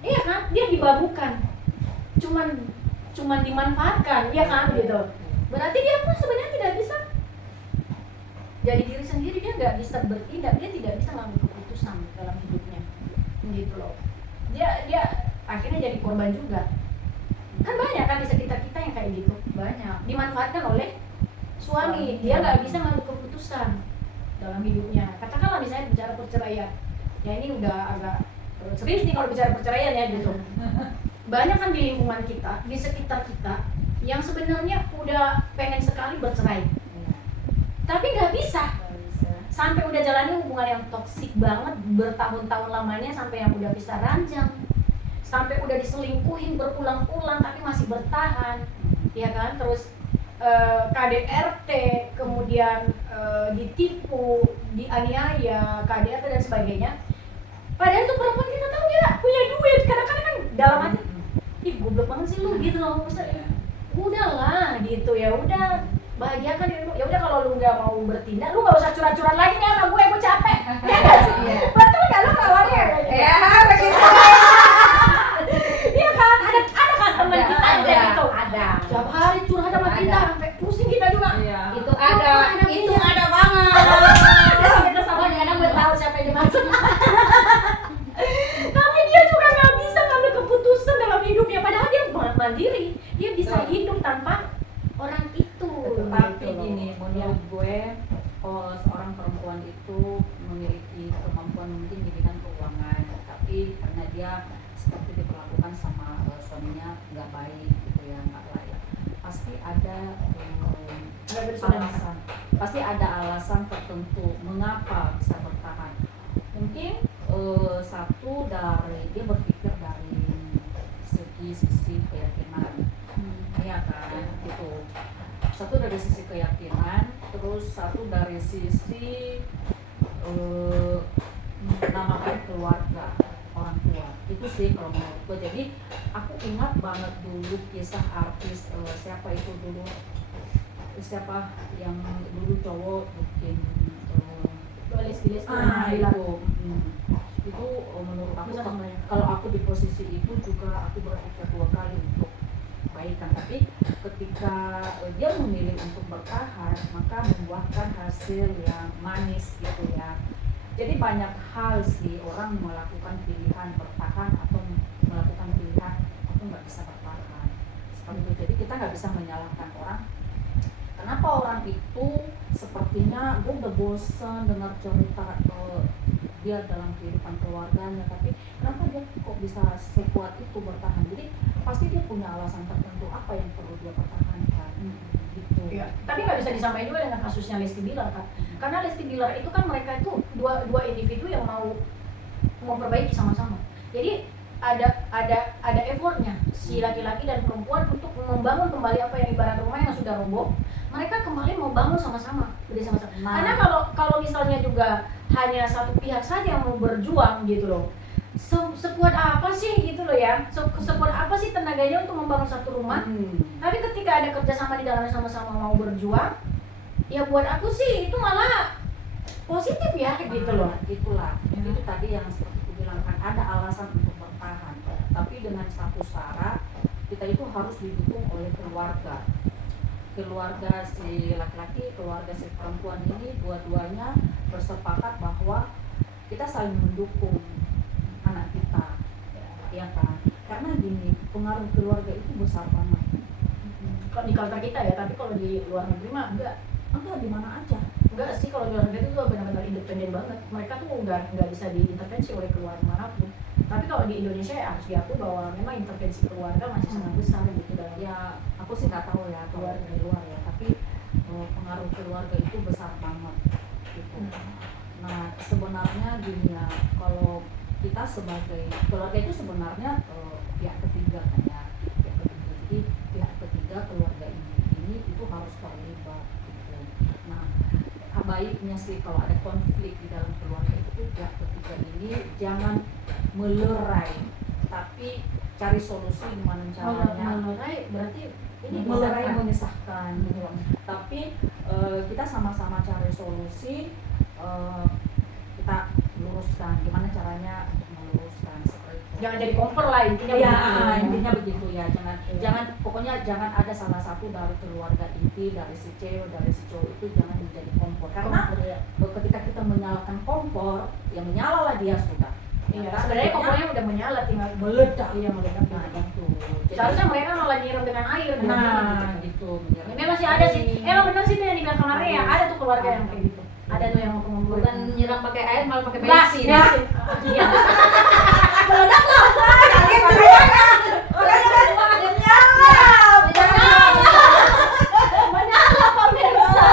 Iya kan? Dia dibabukan. Cuman dimanfaatkan, ya kan gitu. Berarti dia pun sebenarnya tidak bisa jadi diri sendiri, dia nggak bisa bertindak, dia tidak bisa mengambil keputusan dalam hidupnya. Gitu loh. Dia akhirnya jadi korban juga. Kan banyak kan di sekitar kita yang kayak gitu, Banyak. dimanfaatkan oleh suami, dia nggak bisa ngambil keputusan. dalam hidupnya. Katakanlah misalnya bicara perceraian, ya ini udah agak serius nih kalau bicara perceraian ya gitu. Banyak kan di lingkungan kita, di sekitar kita yang sebenarnya udah pengen sekali bercerai, tapi nggak bisa. Sampai udah jalani hubungan yang toksik banget bertahun-tahun lamanya, sampai yang udah bisa ranjang, sampai udah diselingkuhin berulang-ulang tapi masih bertahan, ya kan? Terus KDRT, kemudian ditipu, dianiaya, KDRT dan sebagainya. Padahal tuh perempuan kita tahu dia punya duit, kadang-kadang kan dalam hati, ih goblok banget sih lu gitu loh, maksudnya udahlah gitu, ya udah bahagiakan dirimu. Ya udah kalau lu nggak mau bertindak, lu nggak usah curhat-curhat lagi nih sama gue capek. Ya nggak sih? Betul nggak lu kawannya? Ya begitu. Iya kan, ada kan teman kita yang kayak gitu. Ada. Tiap hari curhat sama kita, sampai pusing kita juga. Iya. Itu ada banget. Kita sama kadang gue tahu siapa yang dimaksud. Tapi dia juga nggak bisa ngambil keputusan dalam hidupnya, padahal dia mandiri, dia bisa hidup tanpa orang itu. Tapi Gitu loh. gini, menurut gue seorang perempuan itu memiliki kemampuan mungkin di bidang keuangan, tapi karena dia seperti diperlakukan sama suaminya nggak baik gitu ya, nggak layak, pasti ada alasan, pasti ada alasan tertentu mengapa bisa bertahan. Mungkin satu dari dia berpikir dari sisi keyakinan, ya kan, gitu. Satu dari sisi keyakinan, terus satu dari sisi menamakan keluarga, orang tua. Itu sih kalau menurut gue. Jadi aku ingat banget dulu kisah artis siapa itu dulu, siapa yang dulu cowok bikin Lesti itu menurut aku kalau aku di posisi itu juga aku berpikir 2 kali untuk baikan, tapi ketika dia memilih untuk bertahan maka membuahkan hasil yang manis gitu ya. Jadi banyak hal sih orang melakukan pilihan bertahan atau melakukan pilihan aku nggak bisa bertahan seperti itu. Jadi kita nggak bisa menyalahkan orang. Kenapa orang itu sepertinya gue udah bosan dengar cerita dia dalam kehidupan keluarganya, tapi kenapa dia kok bisa sekuat itu bertahan? Jadi pasti dia punya alasan tertentu apa yang perlu dia pertahankan gitu. Ya, tapi nggak bisa disampaikan juga dengan kasusnya Lesti Bilar kan, karena Lesti Bilar itu kan mereka itu dua individu yang mau memperbaiki sama-sama. Jadi ada effortnya si laki-laki dan perempuan untuk membangun kembali apa yang ibarat rumah yang sudah roboh, mereka kembali mau bangun sama-sama, bersama-sama. Karena kalau misalnya juga hanya satu pihak saja yang mau berjuang gitu loh, sekuat apa sih gitu loh ya, sekuat apa sih tenaganya untuk membangun satu rumah. Tapi ketika ada kerjasama di dalamnya sama-sama mau berjuang, ya buat aku sih itu malah positif ya gitu loh. Itulah itu tadi yang seperti aku bilang kan, ada alasan untuk bertahan, tapi dengan satu syarat, kita itu harus didukung oleh keluarga si laki-laki, keluarga si perempuan ini dua-duanya bersepakat bahwa kita saling mendukung anak kita, ya kan? Karena gini, pengaruh keluarga itu besar banget. Kalau di kota kita ya, tapi kalau di luar negeri mah enggak Di mana aja. Enggak sih, kalau di luar negeri itu benar-benar independen banget. Mereka tuh nggak bisa diintervensi oleh keluarga manapun. Tapi kalau di Indonesia ya harus diakui bahwa memang intervensi keluarga masih sangat besar gitu dalam. Ya, aku sih nggak tahu ya kalau di luar ya, tapi pengaruh keluarga itu besar banget gitu. Nah, sebenarnya gini ya, kalau kita sebagai keluarga itu sebenarnya pihak ketiga kan ya, pihak ketiga. Jadi pihak ketiga keluarga ini itu harus terlibat gitu. Nah, baiknya sih kalau ada konflik di dalam keluarga itu pihak ketiga ini jangan melerai, tapi cari solusi gimana caranya. Melerai berarti ini Melerai memisahkan gitu loh. Tapi kita sama-sama cari solusi, kita luruskan gimana caranya untuk meluruskan seperti itu. jangan jadi kompor lah intinya. Ya, begitu. intinya begitu ya. Jangan pokoknya jangan ada salah satu dari keluarga inti, dari si cewek, dari si cowok itu jangan menjadi kompor. Karena ketika kita menyalakan kompor, yang menyala lah dia sudah. Iya, Kan? sebenarnya kompornya udah menyala, tinggal meledak. Iya, meledak. Nah, itu. Seharusnya mereka malah nyiram dengan air. Nah, gitu. Ini masih ada sih. Emang bener sih tuh yang di belakang area ya, ada tuh keluarga yang kayak gitu. Ada tuh yang mau pengembur. Bukan nyiram pakai air, malah pakai Gas, bensin. bensin. Iya. Menyala pemirsa.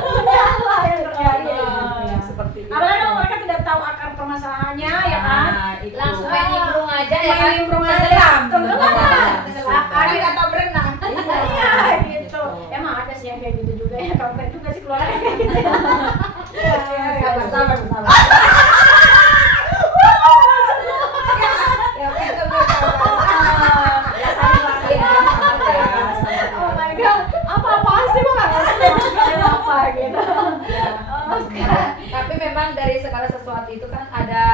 Menyala yang terjadi. Ya. Seperti itu. Apalagi kalau mereka tidak tahu akar permasalahannya, ya kan? Nah, itu. Langsung main nimbrung aja ya kan. Nimbrung aja. Tenggelam. Tenggelam. Kan nggak tahu berenang. Iya gitu. Emang ada sih yang kayak gitu juga ya. Kampret juga sih keluarnya kayak gitu. Sabar. Ya kan Oh my god, apa-apaan sih Bang? Apa gitu. Oke. Tapi memang dari segala sesuatu itu kan ada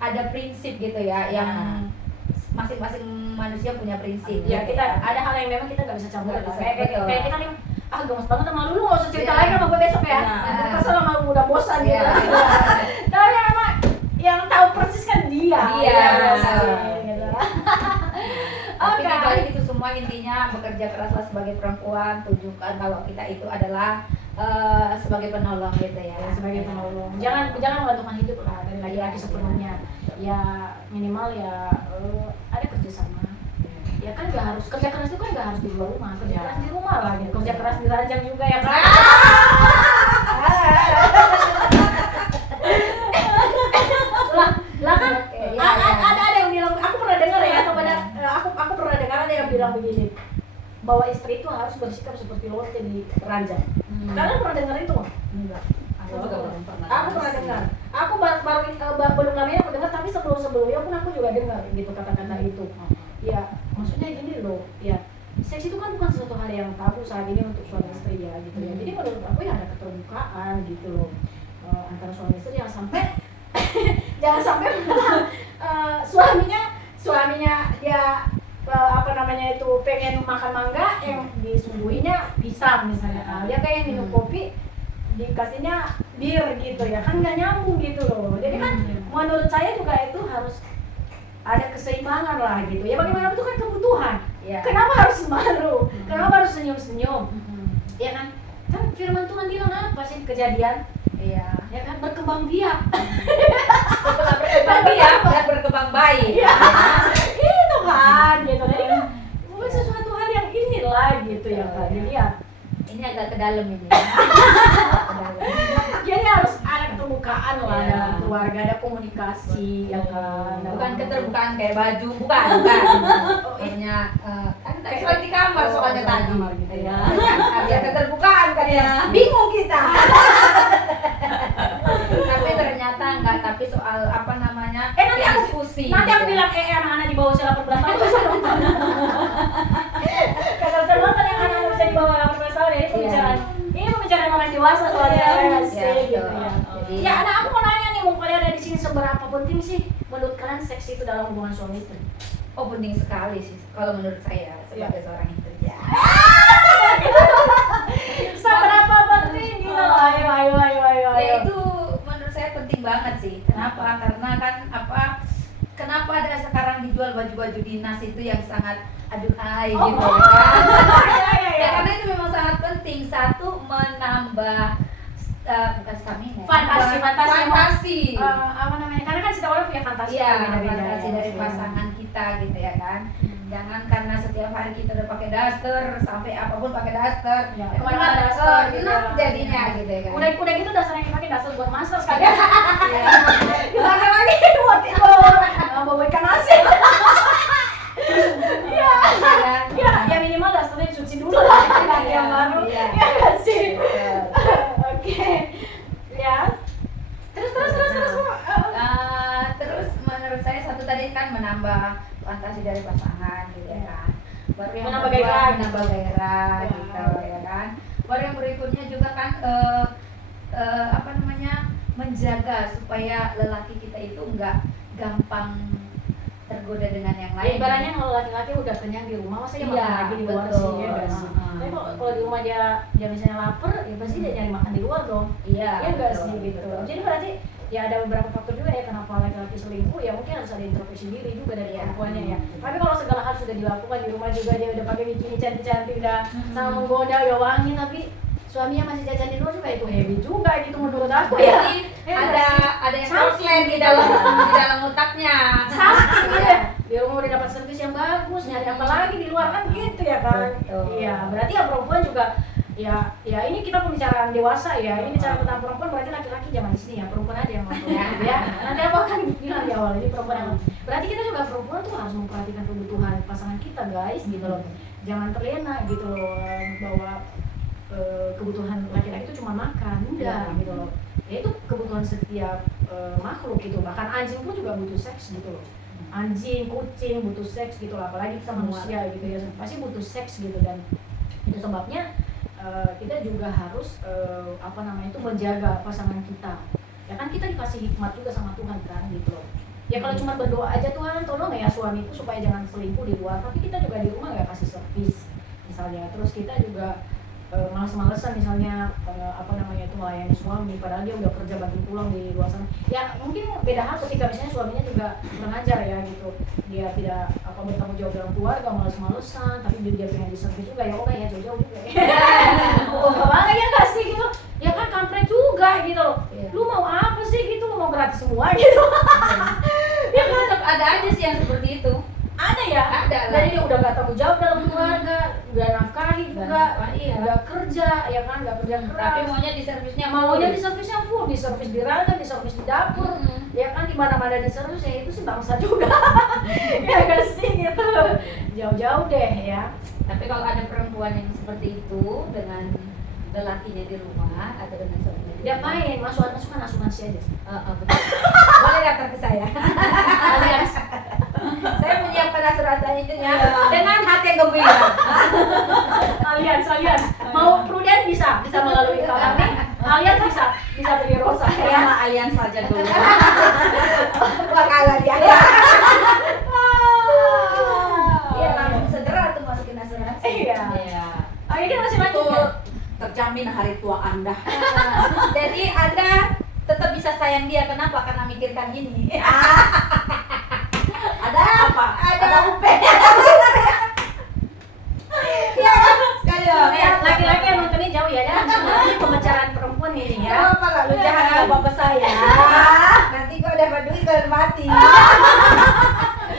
ada prinsip gitu ya yang masing-masing manusia punya prinsip. Ya gitu kita ada hal yang memang kita nggak bisa campur. Nggak bisa, Kayak betul. kita nih gemes banget sama lu nggak usah cerita lagi sama gue besok ya. Iya. Kesel sama gue udah bosan gitu. Iya. Tapi emang yang tahu persis kan dia. Iya. Gitu. Tapi Oke. di balik itu semua intinya bekerja keraslah sebagai perempuan, tunjukkan kalau kita itu adalah sebagai penolong gitu ya. Ya, sebagai penolong. Jangan menggantungkan hidup lah dari laki-laki sepenuhnya. Ya minimal ya ada kerjasama. Ya kan nggak harus kerja keras itu kan nggak harus di luar rumah, kerja Ya. keras di rumah lah gitu. Kerja keras di ranjang juga ya kan. Lah kan Oke, ya, ada yang bilang, aku pernah dengar ya kepada aku pernah dengar ada yang bilang begini, bahwa istri itu harus bersikap seperti lonte di ranjang. Kalian pernah dengar itu? Enggak. Aku juga belum pernah. Aku pernah dengar. Aku belum lama ini aku dengar, tapi sebelumnya pun aku juga dengar gitu kata-kata itu. Ya, maksudnya gini loh, ya seks itu kan bukan suatu hal yang tabu saat ini untuk suami istri ya gitu ya. Jadi menurut aku ya ada keterbukaan gitu loh antara suami istri, jangan sampai suaminya dia itu pengen makan mangga yang disuguhinya pisang misalnya, dia pengen minum kopi dikasihnya bir gitu ya kan, nggak nyambung gitu loh. Jadi kan menurut saya juga itu harus ada keseimbangan lah gitu ya, bagaimana itu kan kebutuhan. Ya. Kenapa harus malu, kenapa harus senyum-senyum, ya kan firman Tuhan bilang apa sih, Kejadian Iya. ya kan, berkembang biak. Setelah berkembang biak dan berkembang baik. Iya, itu kan gitu. Jadi kan bukan sesuatu hal yang inilah gitu ya kan. Jadi ya, Ini agak ke dalam ini. jadi harus ada keterbukaan lah dalam keluarga, ada komunikasi ya kan. Bukan keterbukaan kayak baju, bukan. Hanya kan tadi soal di kamar soalnya tadi. gitu ya. Ada keterbukaan kan ya. Bingung kita. Tapi ternyata enggak, tapi soal apa namanya? Nanti aku diskusi. Nanti aku bilang anak-anak di bawah usia 18 tahun bisa nonton. Kalau saya nonton yang anak-anak usia di bawah 18 tahun ya, ini pembicaraan orang dewasa soalnya sih gitu ya. Jadi Ya, anak aku mau nanya nih, mau kalian ada di sini, seberapa penting sih menurut kalian seks itu dalam hubungan suami istri? oh penting sekali sih kalau menurut saya sebagai seorang istri. Ya. Seberapa penting gitu? Ayo. Ya itu menurut saya penting banget sih. Kenapa? Karena kan kenapa ada sekarang dijual baju-baju dinas itu yang sangat aduhai gitu ya. Ya karena itu memang sangat penting. Satu, menambah bukan stamina. Fantasi. Apa namanya? Karena kan setiap orang punya fantasi Iya, berbeda-beda. fantasi dari pasangan kita gitu ya kan. Jangan karena setiap hari kita udah pakai daster, sampai apapun pakai daster. Ya, Kemana-mana daster gitu. enak jadinya gitu ya kan. Udah gitu dasarnya dipakai daster buat master sekalian. Iya. Dipakai lagi buat bawa ikan asin. Iya. Ya minimal dasternya dicuci dulu lah, ganti yang baru. Iya. Ya nggak sih? Betul. Oke. Ya. Terus. Terus menurut saya satu tadi kan menambah fantasi dari pasangan gitu ya kan. Baru yang Menambah kedua, gairah. menambah gairah Ya. gitu ya kan. Baru yang berikutnya juga kan menjaga supaya lelaki kita itu enggak gampang tergoda dengan yang lain. Ibaratnya kalau laki-laki udah kenyang di rumah, masa dia Iya, makan lagi di luar betul. sih, ya nggak sih? Tapi kalau di rumah dia misalnya lapar, ya pasti dia nyari makan di luar dong. Iya. Ya nggak betul, sih gitu. betul. Jadi berarti ya ada beberapa faktor juga ya kenapa laki-laki selingkuh, ya mungkin harus ada introspeksi diri juga dari Iya. perempuannya ya. Tapi kalau segala hal sudah dilakukan di rumah juga, dia udah pakai bikini cantik-cantik, udah Mm-mm. sama menggoda, udah wangi, tapi suaminya masih jajan di luar juga itu heavy juga gitu menurut aku ya. Jadi ada yang konsen di dalam otaknya. Sakit ya. Dia mau udah dapat servis yang bagus, nyari apa lagi di luar kan gitu ya kan. Betul. Iya, berarti ya perempuan juga ya ini kita pembicaraan dewasa ya. Ini bicara tentang perempuan, berarti laki-laki jangan di sini ya, perempuan aja yang ngomong ya. Nanti aku akan bilang di awal ini perempuan yang. Berarti kita juga perempuan tuh harus memperhatikan kebutuhan pasangan kita guys gitu loh. Jangan terlena gitu loh bahwa kebutuhan laki-laki itu cuma makan, udah gitu loh. Ya itu kebutuhan setiap makhluk gitu. Bahkan anjing pun juga butuh seks gitu loh. Anjing, kucing butuh seks gitu loh. Apalagi kita manusia gitu ya, pasti butuh seks gitu. Dan itu sebabnya kita juga harus itu menjaga pasangan kita. Ya kan kita dikasih hikmat juga sama Tuhan kan gitu loh. Ya kalau cuma berdoa aja, Tuhan tolong ya suamiku supaya jangan selingkuh di luar, tapi kita juga di rumah nggak kasih servis misalnya. Terus kita juga malas-malesan misalnya itu melayani suami padahal dia udah kerja bagi pulang di luar sana. Ya mungkin beda hal ketika misalnya suaminya juga kurang ajar ya gitu, dia tidak bertanggung jawab dalam keluarga, malas-malesan tapi dia pengen diservis juga, ya oke ya jauh-jauh juga oh banget ya nggak sih gitu ya kan, kampret juga gitu. Lu mau apa sih gitu, lu mau gratis semua gitu Ya kan tetap ada aja sih yang seperti itu. ada ya, Ada lah. jadi dia udah gak tanggung jawab dalam keluarga, udah nafkahi juga, udah kerja ya kan, gak kerja keras, Tapi maunya di servisnya maunya di servisnya full, di servis di ranah, di servis di dapur, ya kan, di mana-mana di servis. Ya itu sih bangsa juga ya gak sih gitu, jauh-jauh deh ya. Tapi kalau ada perempuan yang seperti itu dengan lelakinya di rumah atau dengan suaminya di Dia rumah, main, masuk asuransi aja. betul. Boleh daftar ke saya. Alias Saya menyiapkan asuransi itu ya dengan hati yang gembira. alias mau prudent bisa melalui kami, alias bisa beli Rosa ya. Sama Allianz saja dulu. Bakalan dia. Iya, langsung segera tuh masukin asuransi. Iya. Iya. Oh ini masih Itu lanjut ya? terjamin hari tua Anda. Jadi Anda tetap bisa sayang dia, kenapa? Karena mikirkan ini. Ada apa? Ada UP. Iya, sekali Laki-laki yang nontonnya jauh ya, ini pembicaraan perempuan ini ya. apa lah, lu jangan nggak apa-apa saya. Nanti kau dapat duit kau mati.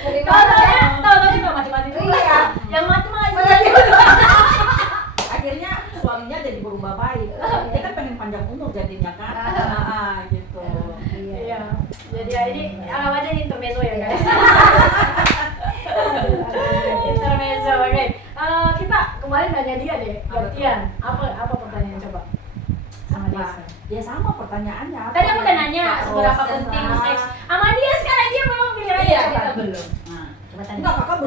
Dari mana ya? Tahu juga mati-mati dulu. Iya. Yang mati malah Akhirnya suaminya jadi berubah baik. Dia kan pengen panjang umur jadinya kan. Gitu. Iya. Jadi ya ini anggap aja ini intermezzo ya guys. Intermezzo, oke. Kita kemarin nanya dia deh, gantian. Apa pertanyaan coba? Sama dia sekarang. Ya sama pertanyaannya. Tadi aku udah nanya seberapa Proses penting lah. seks. Sama dia sekarang dia memang pilih aja. Iya, Coba. kita belum. Nah, Coba tanya. enggak, kakak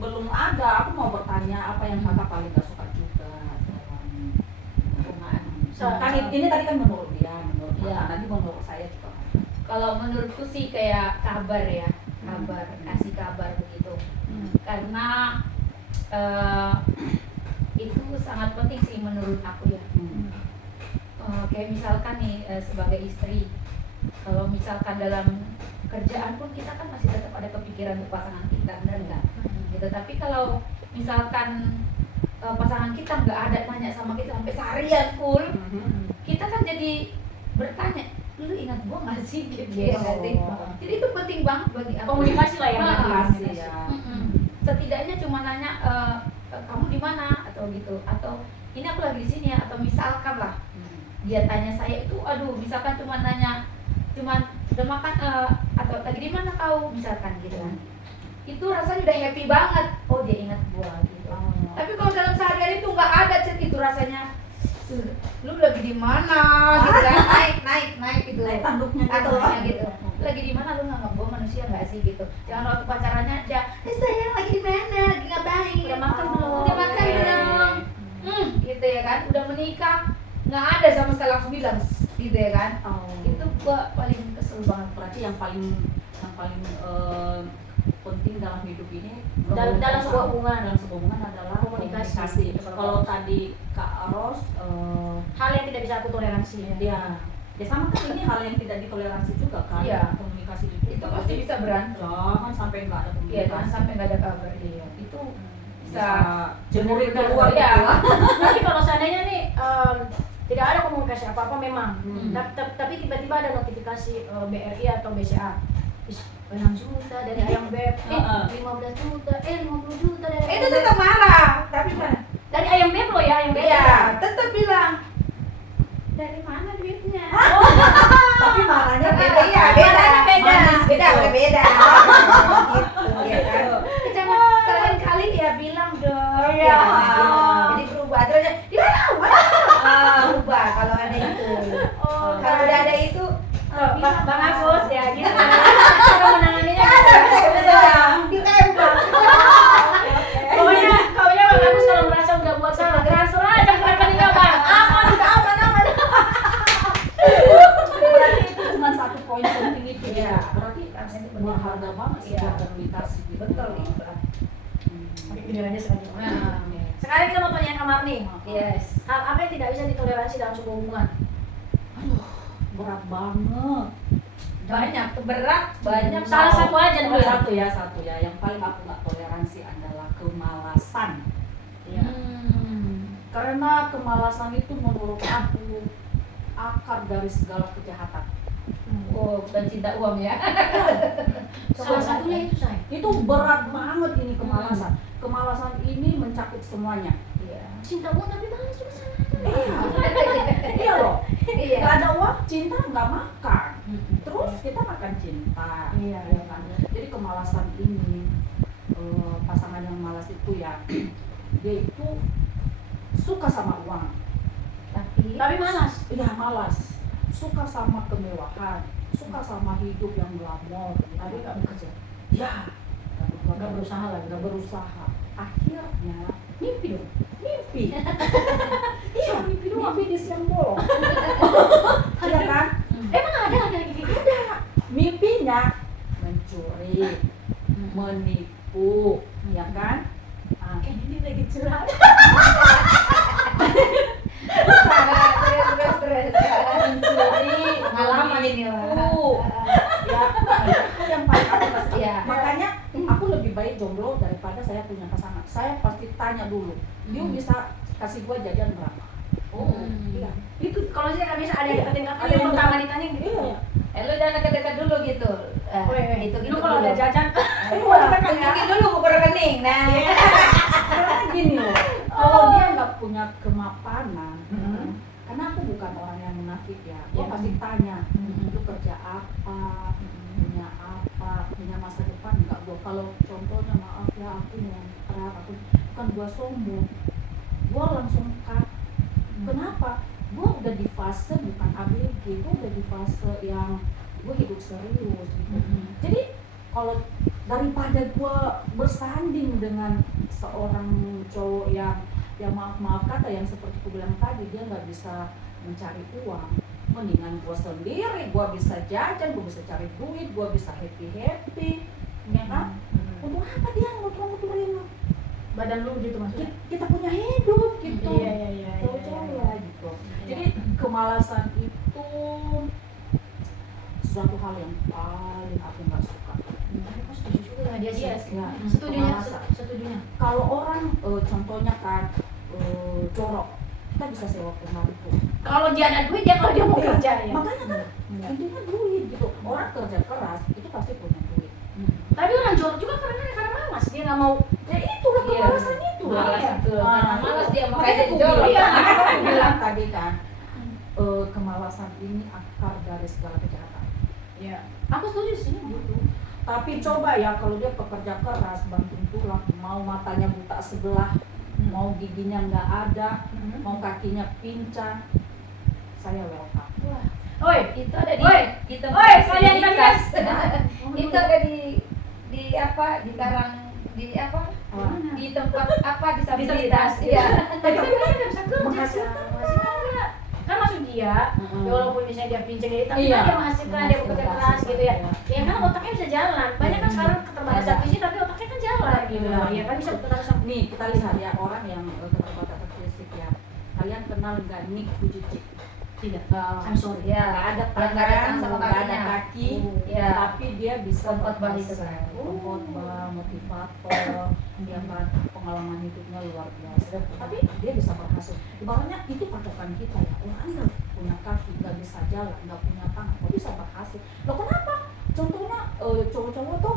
belum ada. Aku mau bertanya apa yang kakak paling gak suka juga dalam hubungan. Kan ini tadi kan menurut dia, menurut Iya. kakak. Nanti menurut saya juga. Kalau menurutku sih kayak kabar ya, kasih kabar begitu. Karena itu sangat penting sih menurut aku ya. Kayak misalkan nih sebagai istri, kalau misalkan dalam kerjaan pun kita kan masih tetap ada kepikiran untuk pasangan kita, benar nggak? Gitu. Tapi kalau misalkan pasangan kita nggak ada nanya sama kita sampai seharian full, kita kan jadi bertanya, lu ingat gua nggak sih? Gitu ya nggak sih? Jadi itu penting banget bagi aku. Komunikasi lah ya. Komunikasi ya. Setidaknya cuma nanya kamu di mana atau gitu, atau ini aku lagi di sini ya, atau misalkan lah dia tanya saya itu, aduh misalkan cuma nanya udah makan atau lagi di mana kau misalkan gitu kan, itu rasanya udah happy banget, oh dia ingat gua gitu. Tapi kalau dalam sehari-hari itu nggak ada chat itu, rasanya lu lagi di mana gitu kan, naik gitu, Naik tanduknya gitu, lagi di mana, lu nganggap gua manusia nggak sih gitu. Jangan waktu pacarannya aja, sayang lagi di mana, lagi ngapain, Udah makan belum? udah makan belum, gitu ya kan. Udah menikah nggak ada sama sekali langsung bilang gitu ya kan. Itu gua paling kesel banget. Berarti yang paling penting dalam hidup ini Dalam sebuah hubungan. dalam sebuah hubungan adalah Komunikasi. Kalau tadi Kak Ros Hal yang tidak bisa aku toleransi ya. ya sama kan, ini hal yang tidak ditoleransi juga kan. Iya. Komunikasi Itu pasti bisa berantem. jangan sampai nggak ada Iya, komunikasi. jangan sampai nggak ada kabar dia. Itu bisa bisa jemurin benar-benar keluar iya. gitu ya. Tapi kalau seandainya nih tidak ada komunikasi apa-apa memang. Hmm. Tapi tiba-tiba ada notifikasi BRI atau BCA. 6 juta dari ayam beb, 15 juta, 50 juta dari ayam Itu beb. tetap marah, tapi mana? Dari ayam beb loh ya, ayam beb. Iya, tetap bilang. Dari mana duitnya? Tapi marahnya Beda, iya, beda, beda. beda, udah beda. Gitu, ya kan? Jangan sekali-kali dia bilang dong. Iya. Ya. Jadi berubah terus dia berubah kalau ada itu. Kalau udah ada itu Bang Agus ya gitu. Cara menanganinya gitu. ditembak. Pokoknya Bang Agus kalau merasa udah buat salah, transfer aja ke rekeningnya Bang. Aman. berarti itu cuma satu poin penting itu ya. Berarti berharga banget sih Iya. komunikasi gitu. Betul itu. Pakai video aja sekarang. Nah, Sekarang kita mau tanya Kamar nih. yes. Hal apa yang tidak bisa ditoleransi dalam sebuah hubungan? Berat banget. Banyak, berat, banyak. Salah satu aja dulu ya. Satu ya. Yang paling aku nggak toleransi adalah kemalasan. Ya. Karena kemalasan itu menurut aku akar dari segala kejahatan. Oh, bukan cinta uang ya. Salah satunya itu saya. Itu berat banget ini kemalasan. Kemalasan ini mencakup semuanya. Iya. Cinta uang tapi malas juga salah. Iya loh. Iya. Gak ada uang, cinta nggak makan. Terus kita makan cinta. Iya. Ya kan? Jadi kemalasan ini pasangan yang malas itu ya dia itu suka sama uang. Tapi malas. Ya malas. Suka sama kemewahan, suka sama hidup yang glamor. Tapi nggak bekerja. Ya, Nggak berusaha lagi. nggak berusaha. Akhirnya Mimpi dong. mimpi. Iya, mimpi di siang bolong. Iya kan? Emang ada laki-laki gitu? Mimpinya mencuri, menipu, ya kan? Ah, Kayaknya dia lagi curhat. mencuri, Pengalaman ini lah. menipu. Ya, itu yang paling aku kasih. Iya. Makanya aku lebih baik jomblo daripada saya punya pasangan. Saya pasti tanya dulu, you bisa kasih gua jadian berapa? Oh, iya. Itu kalau saya nggak bisa ada yang deketin kakak Ada yang yang pertama ditanya gitu. Iya. Lu jangan dekat-dekat dulu gitu. Itu gitu kalau dulu. ada jajan. Tunjukin dulu buku rekening. Nah, Karena gini loh, kalau dia nggak punya kemapanan, karena aku bukan orang yang munafik ya, gua Iya. pasti tanya, lu kerja apa, punya masa depan nggak? Gua kalau contohnya maaf ya aku ngontrak, aku bukan gua sombong, gua langsung cut. Kenapa? Gua udah di fase bukan ABG, gua udah di fase yang gua hidup serius gitu. Jadi kalau daripada gua bersanding dengan seorang cowok yang maaf kata yang seperti aku bilang tadi, dia nggak bisa mencari uang, mendingan gua sendiri, gua bisa jajan, gua bisa cari duit, gua bisa happy, ya kan? Untuk apa dia ngutur-nguturin Badan lu gitu maksudnya? kita punya hidup gitu? Iya. Cowok gitu. Jadi kemalasan itu suatu hal yang paling aku nggak suka. Tapi aku setuju juga sama dia sih. Iya sih. Ya, Setujunya, kemalasan. setujunya. Kalau orang contohnya kan jorok, kita bisa sewa pembantu. Kalau dia ada duit ya kalau dia mau kerja ya. Makanya kan intinya duit gitu. Orang kerja keras itu pasti punya duit. Tapi orang jorok juga karena malas dia nggak mau. Ya itulah Iya. kemalasan itu. Malas Iya. itu. Karena malas dia Makanya makanya jadi aku jorok. bilang, makanya aku bilang tadi kan kemalasan ini akar dari segala kejahatan. Iya. Aku setuju sih gitu. Tapi coba ya kalau dia pekerja keras, banting tulang, mau matanya buta sebelah, mau giginya nggak ada, mau kakinya pincang, saya welcome. Oi, Itu ada di Woi, di woi, kalian disabilitas. gas. Itu ada di apa di karang di apa Mana? di tempat apa disabilitas. Disabilitas. Iya. Tapi kan dia nggak bisa kerja. Menghasilkan. Masih ada. Kan maksud dia, ya walaupun misalnya dia pincang gitu, tapi Iya. kan dia menghasilkan, dia bekerja keras gitu ya. Ya kan otaknya bisa jalan. Banyak kan sekarang keterbatasan Ada. fisik tapi otaknya kan jalan gitu. Iya. Ya kan bisa keterbatasan. Nih kita lihat ya orang yang keterbatasan fisik ya. Kalian kenal nggak Nick Vujicic? Tidak. Nah, I'm sorry. Ya, nggak ada yang nggak ada tangan, tangan sama nggak ada kakinya. kaki, Ya. tapi dia bisa Pengkhotbah itu berhasil. kan. Pengkhotbah, motivator, dia kan pengalaman hidupnya luar biasa. Tapi dia bisa berhasil. Ibaratnya itu patokan kita ya. Orang nggak punya kaki, nggak bisa jalan, nggak punya tangan, kok bisa berhasil? Loh kenapa? Contohnya cowok-cowok tuh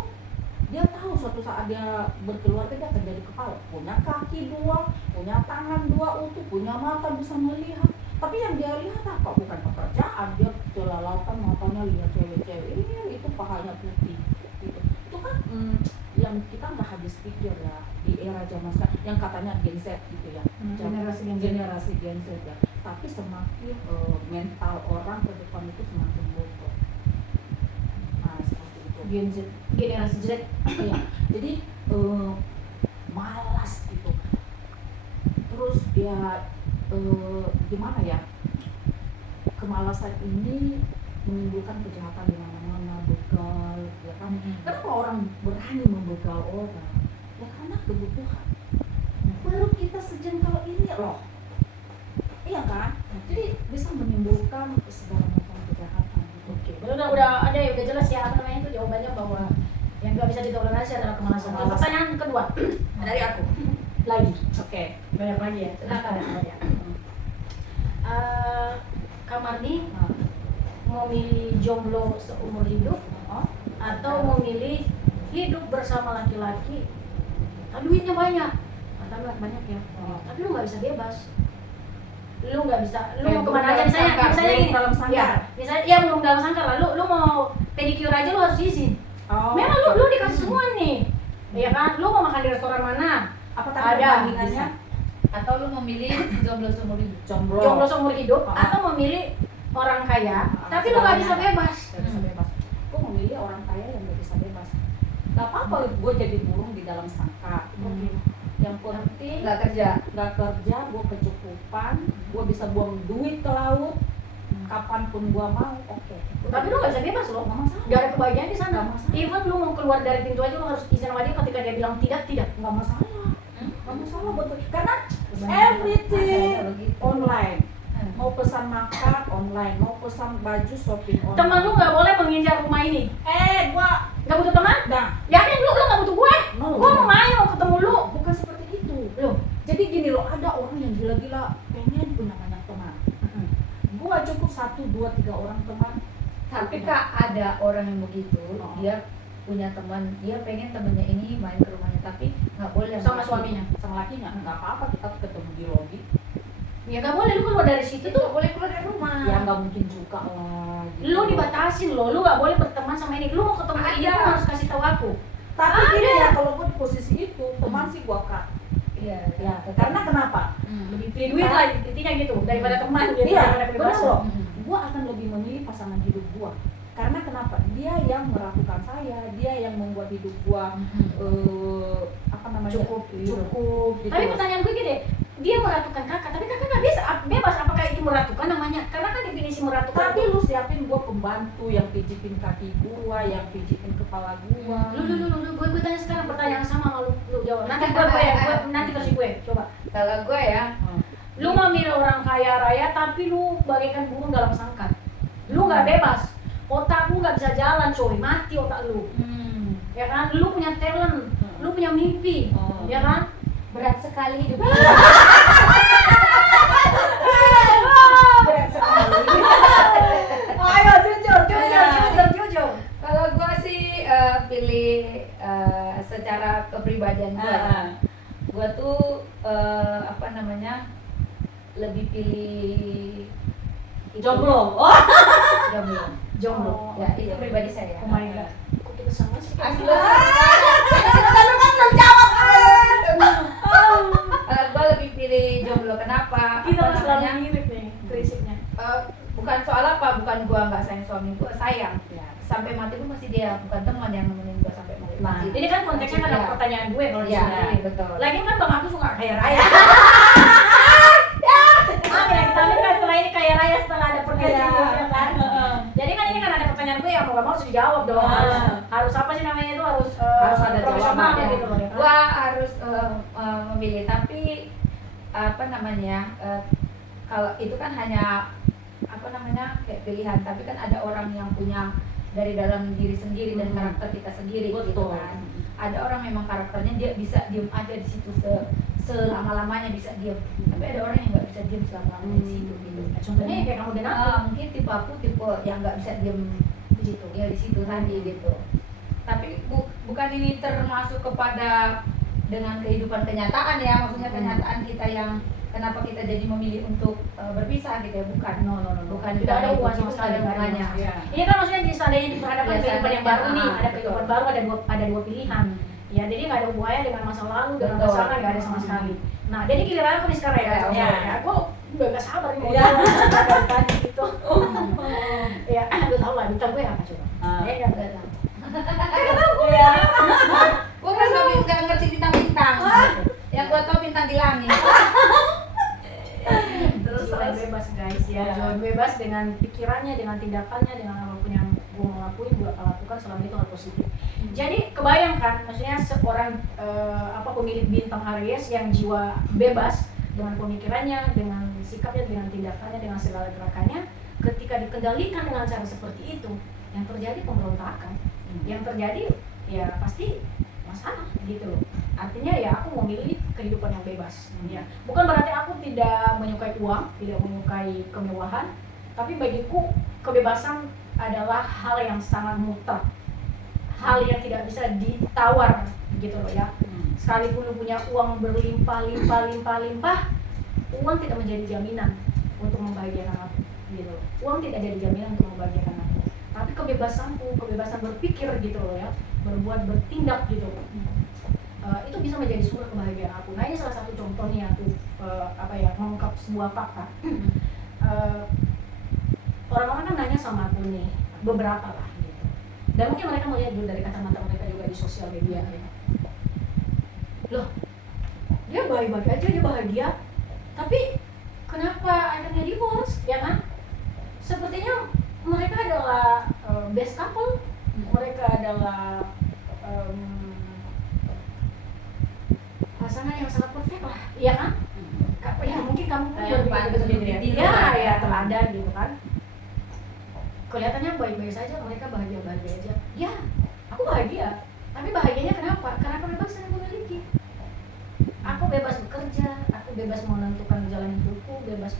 dia tahu suatu saat dia berkeluarga dia akan jadi kepala, punya kaki dua, punya tangan dua utuh, punya mata bisa melihat. Tapi yang dia lihat apa? Bukan pekerjaan, dia celalaukan matanya lihat cewek-cewek ini itu pahanya putih. Gitu. Itu kan yang kita nggak habis pikir ya di era zaman sekarang yang katanya Gen Z gitu ya. Generasi Gen Z ya. Tapi semakin mental orang ke depan itu semakin bodoh. Nah seperti itu. Generasi Z. Iya. Jadi malas gitu. Terus dia gimana ya? Kemalasan ini menimbulkan kejahatan di mana-mana, begal, ya kan? Kenapa orang berani membegal orang? Ya karena kebutuhan. Baru kita sejengkal ini loh. Iya kan? Jadi bisa menimbulkan segala macam kejahatan. Oke. Udah ada ya, udah jelas ya apa namanya itu jawabannya bahwa yang nggak bisa ditoleransi adalah kemalasan. Pertanyaan kedua dari aku lagi. Oke. Banyak lagi ya. Silakan. Banyak. Kak Marni mau milih jomblo seumur hidup atau mau milih hidup bersama laki-laki duitnya banyak banyak ya tapi lu nggak bisa bebas, lu nggak bisa, lu mau kemana aja misalnya gini dalam sangkar. ya misalnya ya belum dalam sangkar lah, lu mau pedicure aja lu harus izin. Memang lu dikasih semua nih ya kan, lu mau makan di restoran mana Apa tadi ada perbandingannya? Atau lu memilih jomblo seumur hidup? jomblo seumur hidup atau memilih orang kaya tapi lu nggak bisa bebas. Gak bisa bebas. Gue memilih orang kaya yang gak bisa bebas. Gak apa-apa gue jadi burung di dalam sangkar. Yang penting Nggak kerja. gak kerja, gue kecukupan, gue bisa buang duit ke laut, kapanpun gue mau, oke. Tapi lu gak bisa bebas loh, Gak masalah. gak ada kebahagiaan di sana. Gak masalah. Even lu mau keluar dari pintu aja lu harus izin sama dia, ketika dia bilang tidak. Gak masalah. Gak masalah betul. Karena everything online. Mau pesan makan online, mau pesan baju shopping online. Teman lu gak boleh mengincar rumah ini. Gua Gak butuh teman? nah, Yakin lu gak butuh gue? no, Gue mau main, mau ketemu lu. bukan seperti itu. Loh, Jadi gini loh, ada orang yang gila-gila pengen punya banyak teman. Gua cukup 1, 2, 3 orang teman. Tapi Kak, ada orang yang begitu, Oh. dia punya teman, dia pengen temennya ini main ke rumahnya, tapi nggak boleh sama laki. suaminya. Sama lakinya, nggak apa-apa kita ketemu di lobby. Ya gak boleh, lu keluar dari situ Itu tuh. nggak boleh keluar dari rumah. Ya nggak mungkin juga lah. Gitu. Lu dibatasin loh, lu gak boleh berteman sama ini. Lu mau ketemu Ada. ini, lu harus kasih tahu aku. Tapi Ada. gini ya, kalau gua di posisi itu, teman sih gua cut. Iya. Ya, karena kenapa? Lebih pilih duit lah intinya gitu, daripada teman gitu. Iya, daripada benar kebebasan. loh. Gua akan lebih memilih pasangan hidup gua. Karena kenapa? Dia yang merakukan saya, dia yang membuat hidup gua apa namanya? Cukup, gitu. Cukup gitu. Tapi pertanyaan gue gini, dia meratukan kakak, tapi kakak nggak bisa bebas. Apakah itu meratukan namanya? Karena kan definisi meratukan. Tapi lu siapin gua pembantu yang pijitin kaki gua, yang pijitin kepala gua. gue tanya sekarang pertanyaan sama sama lu jawab. Nanti nanti versi gue. Coba. Kalau gue ya, Lu mau milih orang kaya raya, tapi lu bagaikan burung dalam sangkar. Lu nggak bebas. Otak lu nggak bisa jalan, coy. Mati otak lu. Ya kan? Lu punya talent, lu punya mimpi, ya kan? berat sekali hidup ini. Berat sekali. Ayo jujur. Kalau gue sih pilih secara kepribadian gue. Gue tuh apa namanya, lebih pilih Jomblo. Jomblo. Ya itu pribadi saya. Oh my god. Kok kita sama sih? Asli. Gue lebih pilih jomblo. Kenapa? Kita Apa selalu namanya? mirip nih prinsipnya. Bukan soal apa, bukan gue nggak sayang suami gue, sayang. Sampai mati pun masih dia, bukan teman yang nemenin gue sampai mati. Nah, Ini kan konteksnya kan ada pertanyaan gue kalau di Iya, sini. betul. Lagi kan bang aku suka kaya raya. Amin ya, kita amin kan setelah ini kaya raya setelah ada pertanyaan Iya. ya kan. Jadi kan ini kan ada pertanyaan gue yang mau gak mau harus dijawab dong. Harus apa sih namanya itu harus ada profesional jawabannya. gitu loh. Ya kan? Gua harus memilih, tapi apa namanya, kalau itu kan hanya apa apa namanya kayak pilihan, tapi kan ada orang yang punya dari dalam diri sendiri dan karakter kita sendiri gitu Betul. kan. Ada orang memang karakternya dia bisa diem aja di situ selama-lamanya bisa diem, tapi ada orang yang nggak bisa diem selama-lamanya di situ gitu. Contohnya ya kayak kamu dan aku Mungkin tipe aku tipe yang nggak bisa diem di situ. ya di situ tadi gitu. Tapi bukan ini termasuk kepada dengan kehidupan kenyataan ya, maksudnya kenyataan kita yang kenapa kita jadi memilih untuk berpisah gitu ya, bukan. No. Bukan, Tidak ada itu, hubungan itu sama nggak sekali. ada hubungannya. Iya. Ini kan maksudnya di seandainya diperhadapkan Ya, kehidupan yang baru nih, seandainya, ada betul. kehidupan baru, ada dua pilihan. Ya, jadi nggak ada hubungannya dengan masa lalu, dengan Betul. pasangan nggak ada sama sekali. Nah, jadi giliran aku nih sekarang ya, Ya. aku udah gak sabar nih mau Ya. jalan dari tadi gitu. Ya, lu tau lah bintang gue apa coba? Ah. Ya nggak tahu. Gue kan nggak ngerti bintang-bintang. Yang gue tau bintang di langit. Jiwa bebas guys ya, Ya. jiwa bebas dengan pikirannya, dengan tindakannya, dengan apapun yang gue mau lakuin, gue akan lakukan selama itu hal positif. Jadi kebayangkan, maksudnya seorang pemilik bintang Aries yang jiwa bebas dengan pemikirannya, dengan sikapnya, dengan tindakannya, dengan segala gerakannya, ketika dikendalikan dengan cara seperti itu, yang terjadi pemberontakan, yang terjadi ya pasti masalah gitu loh. Artinya ya aku memilih kehidupan yang bebas. Ya, bukan berarti aku tidak menyukai uang, tidak menyukai kemewahan, tapi bagiku kebebasan adalah hal yang sangat mutlak, hal yang tidak bisa ditawar gitu loh ya. Sekalipun lu punya uang berlimpah, uang tidak menjadi jaminan untuk membahagiakan aku gitu loh. Uang tidak jadi jaminan untuk membahagiakan aku, tapi kebebasanku, kebebasan berpikir gitu loh ya, berbuat, bertindak gitu loh. Itu bisa menjadi sumber kebahagiaan aku. Nah, ini salah satu contohnya aku mengungkap sebuah fakta. Orang-orang kan nanya sama aku nih, beberapa lah gitu. Dan mungkin mereka melihat dulu dari kacamata mereka juga di sosial media ya. Loh, dia baik-baik aja, dia bahagia, tapi kenapa akhirnya divorce, ya kan? Sepertinya mereka adalah best couple, mereka adalah pasangan yang sangat perfect lah, iya kan? Ya mungkin kamu pun Yang pantas berpikir ya teladan gitu kan. Kelihatannya baik-baik saja, mereka bahagia-bahagia aja. Ya, aku bahagia, tapi bahagianya kenapa? Karena kebebasan yang gue miliki. Aku bebas bekerja, aku bebas menentukan jalan hidupku, bebas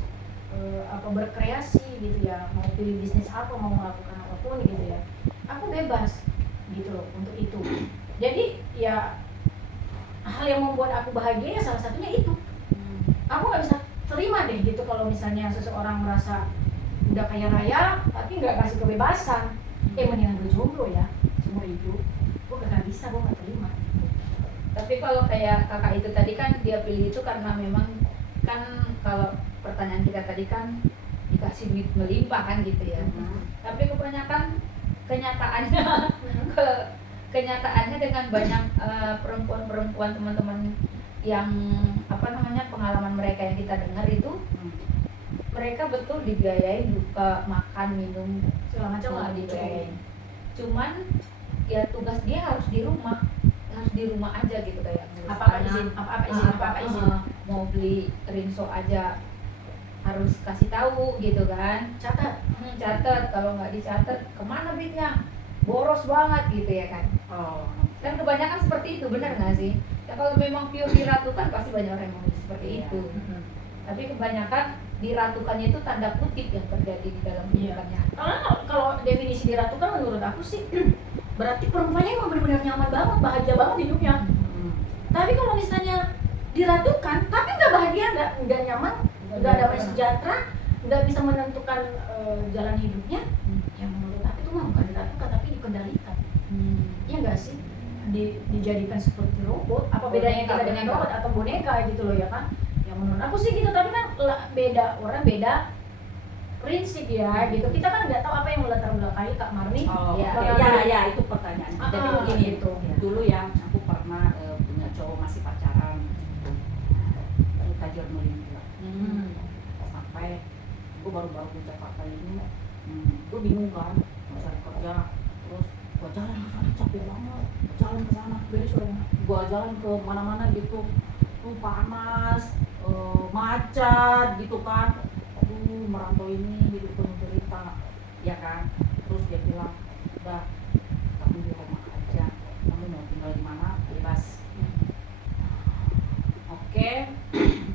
berkreasi gitu ya, mau pilih bisnis apa, mau melakukan apapun gitu ya. Aku bebas gitu loh untuk itu. Jadi ya hal yang membuat aku bahagia ya salah satunya itu. Aku nggak bisa terima deh gitu kalau misalnya seseorang merasa udah kaya raya tapi nggak kasih kebebasan. Mendingan gue jomblo ya seumur hidup. Gue gak bisa, gue nggak terima. Tapi kalau kayak kakak itu tadi kan dia pilih itu karena memang kan kalau pertanyaan kita tadi kan dikasih duit melimpah kan gitu ya. Tapi kebanyakan kenyataannya kalau kenyataannya dengan banyak perempuan-perempuan teman-teman yang pengalaman mereka yang kita dengar itu mereka betul dibiayain buka, makan, minum Segala macam lah dibiayain. Cuman ya tugas dia harus di rumah aja gitu kayak Apa-apa izin, apa-apa izin. Mau beli rinso aja harus kasih tahu gitu kan. Catat. Catat, kalau nggak dicatat kemana duitnya, boros banget gitu ya kan. Kan kebanyakan seperti itu, benar nggak sih? Ya kalau memang pure diratukan pasti banyak orang yang mau seperti Iya. itu. Tapi kebanyakan diratukannya itu tanda kutip yang terjadi di dalam kehidupannya. Kalau definisi diratukan menurut aku sih berarti perempuannya emang benar-benar nyaman banget, bahagia banget hidupnya. Tapi kalau misalnya diratukan tapi nggak bahagia, nggak nyaman, nggak damai sejahtera, nggak bisa menentukan jalan hidupnya, ya menurut aku itu mah bukan diratukan tapi dikendalikan. Iya nggak sih? Dijadikan seperti robot. Apa bedanya kita dengan robot atau boneka gitu loh ya kan? Ya menurut aku sih gitu, tapi kan beda orang, beda prinsip ya gitu. Kita kan nggak tahu apa yang melatar belakangi Kak Marni. Ya itu pertanyaan. Jadi begini gitu. dulu ya aku pernah punya cowok masih pacaran kita journaling juga. Sampai gue baru-baru ke Jakarta ini, gue bingung kan mau cari kerja, terus gue jalan ke sana capek banget, jalan ke sana, gue jalan ke mana-mana gitu, panas, macet gitu kan, merantau ini hidup penuh ya kan. Terus dia bilang, udah kamu di rumah aja, kamu mau tinggal di mana bebas. Oke.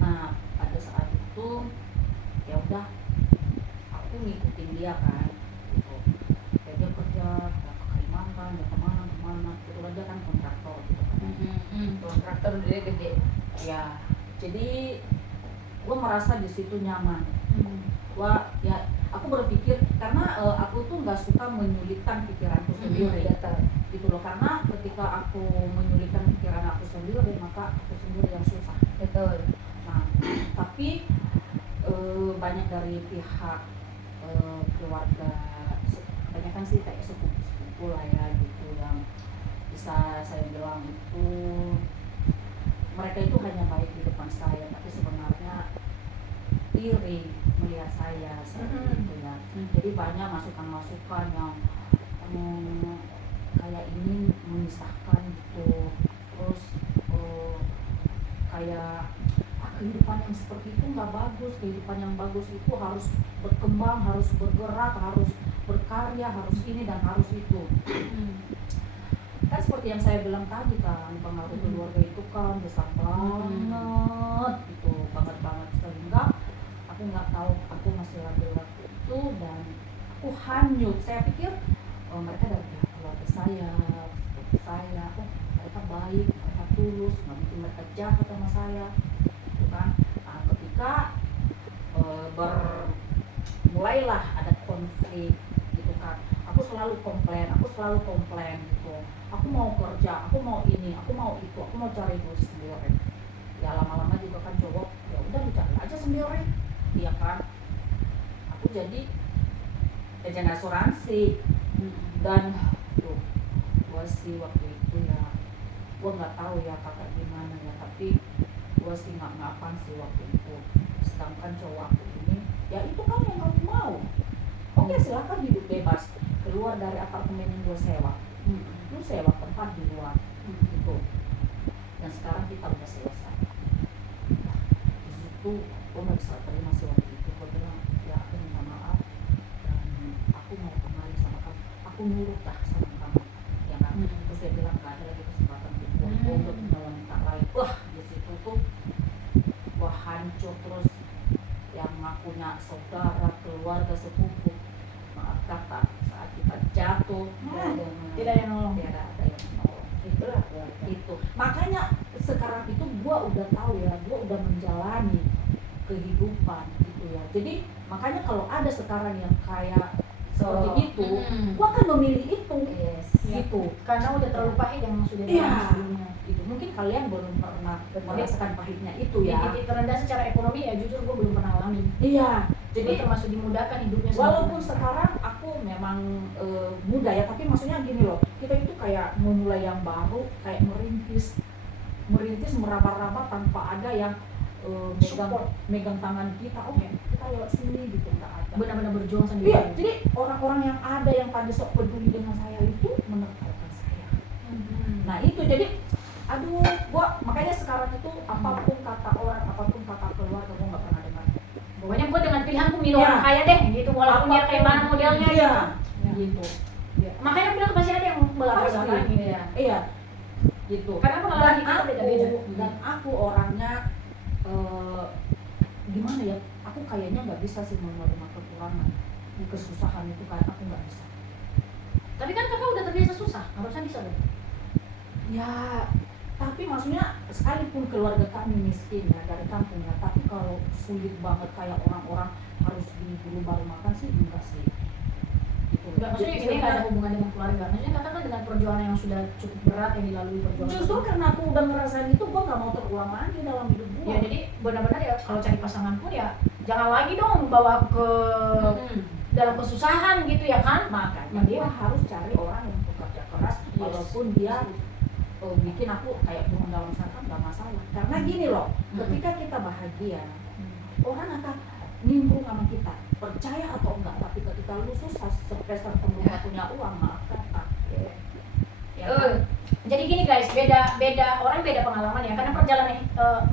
Nah pada saat itu ya udah aku ngikutin dia kan gitu. Kayak dia kerja ke Kalimantan, dia kemana gitu aja kan, kontraktor gitu kan. Kontraktor gede-gede. Ya jadi gue merasa di situ nyaman. Wah ya aku berpikir karena aku tuh nggak suka menyulitkan pikiranku sendiri gitu loh, karena ketika aku menyulitkan pikiran aku sendiri maka aku sendiri yang susah. Betul. Nah tapi banyak dari pihak keluarga, banyak kan sih kayak sepupu lah ya gitu, yang bisa saya bilang itu mereka itu hanya baik di depan saya, tapi sebenarnya iri melihat saya seperti itu ya. Jadi banyak masukan-masukan yang kayak ingin memisahkan gitu. Terus kayak kehidupan yang seperti itu nggak bagus. Kehidupan yang bagus itu harus berkembang, harus bergerak, harus berkarya, harus ini dan harus itu. Kan seperti yang saya bilang tadi kan, pengaruh keluarga itu kan besar banget gitu, banget sehingga aku nggak tahu aku masih laki-laki itu dan aku hanyut. Saya pikir mereka dari pihak keluarga saya, seperti saya, mereka baik, mereka tulus, nggak mungkin mereka jahat sama saya, gitu kan. Nah, ketika mulailah ada konflik gitu kan, aku selalu komplain gitu. Aku mau kerja, aku mau ini, aku mau itu, aku mau cari duit sendiri. Ya lama-lama juga kan cowok, ya udah dicari aja sendiri, iya kan. Aku jadi agen asuransi dan tuh gua sih waktu itu ya, gua nggak tahu ya kakak gimana ya, tapi gua sih nggak ngapan sih waktu itu. Sedangkan cowok aku ini, ya itu kan yang kamu mau. Oke, silakan hidup bebas, keluar dari apartemen yang gua sewa. Lu sewa tempat di luar gitu. Dan sekarang kita udah selesai. Di situ gue nggak bisa terima sih waktu itu. Gue bilang ya aku minta maaf dan aku mau kembali sama kamu. Aku nurut dah sama kamu, ya kan. Terus dia bilang nggak ada lagi kesempatan untuk tinggal minta lagi. Wah di situ tuh wah hancur. Terus yang ngakunya saudara, keluarga, sepupu, maaf kata saat kita jatuh Tidak ada yang nolong. tidak ada yang nolong. Itulah keluarga. Itu makanya sekarang itu gua udah tahu ya, gua udah menjalani kehidupan gitu ya. Jadi makanya kalau ada sekarang yang kayak seperti itu, gua akan memilih itu. Yes. Gitu. Karena udah terlalu pahit yang sudah Iya. dialami sebelumnya. Itu mungkin kalian belum pernah merasakan pahitnya itu Di ya. titik terendah secara ekonomi ya jujur gue belum pernah alami. Iya. Jadi Jadi termasuk dimudahkan hidupnya. walaupun sekarang aku memang muda ya, tapi maksudnya gini loh, kita itu kayak memulai yang baru, kayak merintis meraba-raba tanpa ada yang megang tangan kita. Oke, kita lewat sini gitu, nggak ada. benar-benar berjuang sendiri. Iya, jadi orang-orang yang ada yang tadi sok peduli dengan saya itu menertawakan saya. Nah itu jadi, aduh, gua makanya sekarang itu apapun kata orang, apapun kata keluarga, gua nggak pernah dengar. Pokoknya gue dengan pilihanku milih Iya. orang kaya deh gitu, walaupun dia kayak mana modelnya Iya, gitu. gitu. Makanya aku bilang pasti ada yang belakang-belakang gitu. Iya. Iya, gitu. Karena pengalaman kita beda-beda. Dan aku orangnya gimana ya? Aku kayaknya nggak bisa sih menerima kekurangan, kesusahan itu kan aku nggak bisa. Tapi kan kakak udah terbiasa susah, harusnya bisa dong. Ya, tapi maksudnya sekalipun keluarga kami miskin ya dari kampung ya, tapi kalau sulit banget kayak orang-orang harus beli dulu baru makan sih enggak sih. Gitu. Enggak, maksudnya ini nggak ada hubungan dengan keluarga. Maksudnya kakak kan dengan perjuangan yang sudah cukup berat yang dilalui perjuangan. Justru karena aku udah ngerasain itu, gua nggak mau terulang lagi dalam hidup gua. Ya jadi benar-benar ya kalau cari pasangan pun ya jangan lagi dong bawa ke dalam kesusahan gitu ya kan. Makanya dia harus cari orang yang bekerja keras, walaupun dia bikin aku kayak burung dalam sarang, nggak masalah. Karena gini loh, ketika kita bahagia, orang akan nimbrung sama kita, percaya atau enggak. Tapi ketika lu susah, sepeser pun lu nggak punya uang, maaf kata. Ya kan? Jadi gini guys, beda orang beda pengalaman ya. Karena perjalanan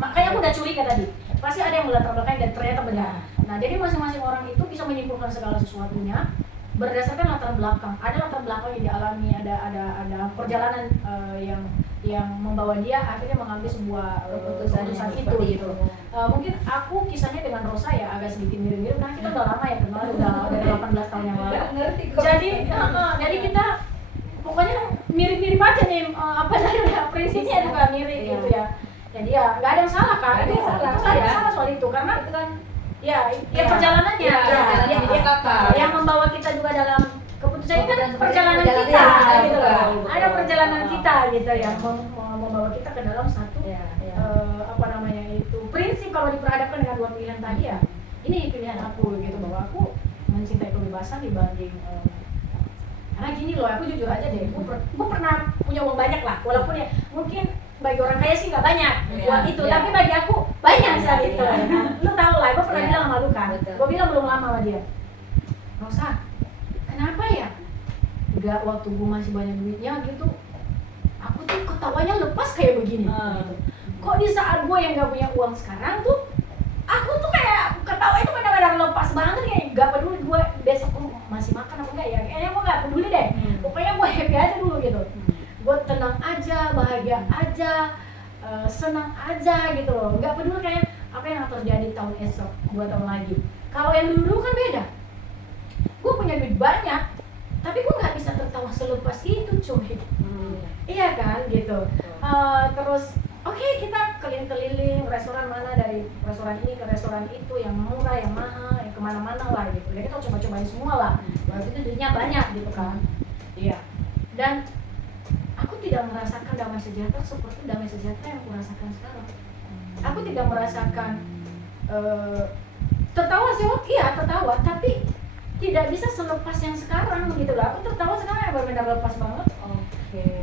makanya aku udah curiga tadi. Pasti ada yang melatar belakang dan ternyata benar. Nah, jadi masing-masing orang itu bisa menyimpulkan segala sesuatunya berdasarkan latar belakang. Ada latar belakang yang dialami, ada perjalanan yang membawa dia akhirnya mengambil sebuah keputusan itu gitu. Mungkin aku kisahnya dengan Rosa ya agak sedikit mirip-mirip, karena kita udah lama ya kenal, udah 18 tahun yang lalu. Ngerti kok. Jadi kita pokoknya mirip-mirip aja nih, apa namanya, prinsipnya juga mirip gitu ya. Jadi ya nggak ada yang salah kan, Nggak ada yang salah, nggak ada yang ya. salah soal itu, karena Itu kan ya Ya, perjalanannya, perjalanan hidup kakak. yang membawa kita juga dalam keputusan ini kan Keputusan perjalanan perjalanan kita, kita, gitu betul, kan. betul. Ada perjalanan kita gitu ya, membawa kita ke dalam satu Ya, ya. apa namanya itu prinsip. Kalau diperhadapkan dengan dua pilihan tadi ya, ini pilihan aku gitu, bahwa aku mencintai kebebasan dibanding karena gini loh, aku jujur aja deh, gue pernah punya uang banyak lah, walaupun ya mungkin bagi orang kaya sih nggak banyak uang itu, tapi bagi aku banyak saat itu. Lu tau lah, gue pernah bilang sama lu kan, Betul. gue bilang belum lama sama dia, Rosa, kenapa ya nggak waktu gue masih banyak duitnya gitu, aku tuh ketawanya lepas kayak begini gitu. Kok di saat gue yang nggak punya uang sekarang tuh, aku tuh kayak ketawa itu benar-benar lepas banget, kayak nggak peduli gue besok gue masih makan apa enggak ya, kayaknya gue nggak peduli deh, pokoknya gue happy aja dulu gitu, gue tenang aja, bahagia aja, senang aja gitu loh, nggak peduli kayak apa yang akan terjadi tahun esok, 2 tahun lagi. Kalau yang dulu kan beda, gue punya duit banyak tapi gue nggak bisa tertawa selepas itu cuy. Iya kan gitu. Terus oke, kita keliling-keliling restoran mana, dari restoran ini ke restoran itu, yang murah, yang mahal, yang kemana-mana lah gitu. Jadi kita coba-cobain semua lah. Waktu itu duitnya banyak gitu kan. Iya. Dan aku tidak merasakan damai sejahtera seperti damai sejahtera yang aku rasakan sekarang. Aku tidak merasakan tertawa sih, iya tertawa, tapi tidak bisa selepas yang sekarang gitu loh. Aku tertawa sekarang yang benar-benar lepas banget.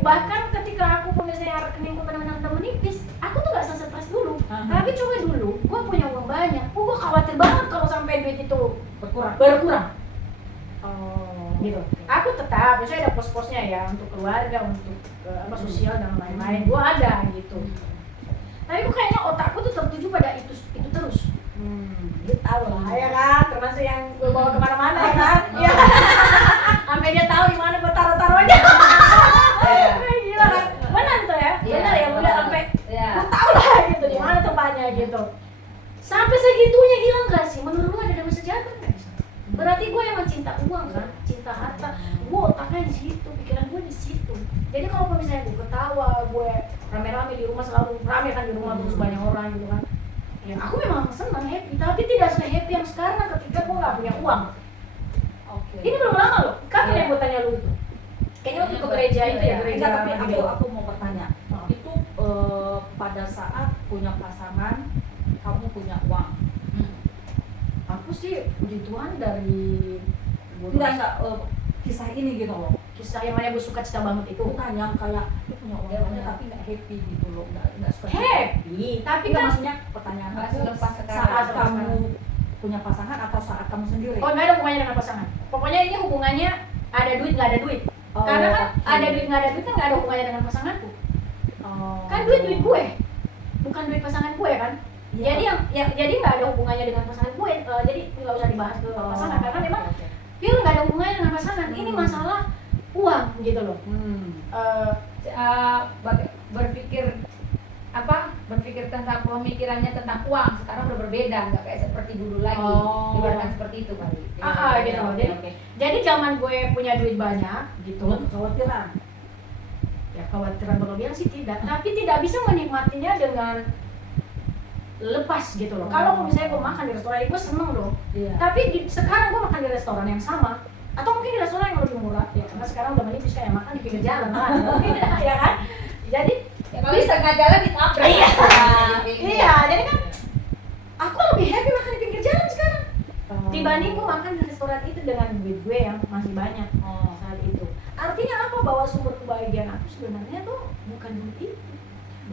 Bahkan ketika aku misalnya rekeningku benar-benar udah menipis, aku tuh gak stres dulu. Tapi coba dulu, gue punya uang banyak, gue khawatir banget kalau sampai duit itu berkurang. Gitu. Aku tetap, misalnya ada pos-posnya ya untuk keluarga, untuk apa sosial dan lain-lain, gue ada gitu. Tapi kok kayaknya otakku tuh tertuju pada itu terus. Dia tahu lah ya kan, termasuk yang gue bawa kemana-mana ya kan. Iya. Sampai dia tahu di mana gue taruh-taruhnya. Gila kan, benar tuh ya, benar ya, udah sampai gue tahu lah gitu di mana tempatnya gitu. Sampai segitunya hilang gak sih? Menurut lu ada damai sejahtera nggak? Berarti gue emang cinta uang kan, cinta harta. Gue otaknya di situ, pikiran gue di situ. Jadi kalau misalnya gue ketawa, gue rame-rame di rumah, selalu rame kan di rumah terus banyak orang gitu kan. Ya aku memang senang, happy, tapi tidak se-happy yang sekarang ketika gue nggak punya uang. Ini belum lama loh, kapan yang gue tanya lu itu? Kayaknya waktu ke gereja itu ya, gereja. Enggak, tapi aku mau bertanya. Itu pada saat punya pasangan, kamu punya uang. Aku sih puji Tuhan dari Enggak, kisah ini gitu loh. kisah yang mana gue suka cita banget itu. Bukan yang kayak dia punya uang banyak tapi nggak happy gitu loh, nggak suka. Happy, tapi Enggak, kan maksudnya pertanyaan Nggak aku selepas sekarang. saat kamu punya pasangan atau saat kamu sendiri? oh nggak ada hubungannya dengan pasangan. Pokoknya ini hubungannya ada duit nggak ada duit. Karena kan ada duit nggak ada duit kan nggak ada hubungannya dengan pasanganku. Kan duit gue, bukan duit pasangan gue kan. Jadi jadi nggak ada hubungannya dengan pasangan gue. Jadi nggak usah dibahas ke pasangan karena memang pure nggak ada hubungannya dengan pasangan. Ini masalah uang gitu loh. Berpikir tentang pemikirannya tentang uang sekarang udah berbeda, nggak kayak seperti dulu lagi. Ibaratkan seperti itu kali. Gitu loh. Jadi zaman gue punya duit banyak gitu. Kekhawatiran. Ya khawatiran berlebihan sih tidak, tapi tidak bisa menikmatinya dengan lepas gitu loh. Kalau misalnya gue makan di restoran, gue seneng dong. Iya. Tapi sekarang gue makan di restoran yang sama, atau mungkin di restoran yang lebih murah, ya karena sekarang udah menipis kayak makan di pinggir jalan lah, ya kan? Jadi Ya, kalau di tengah jalan ditabrak. iya, jadi kan aku lebih happy makan di pinggir jalan sekarang dibanding gue makan di restoran itu dengan duit gue yang masih banyak saat itu. Artinya apa? Bahwa sumber kebahagiaan aku sebenarnya tuh bukan duit itu.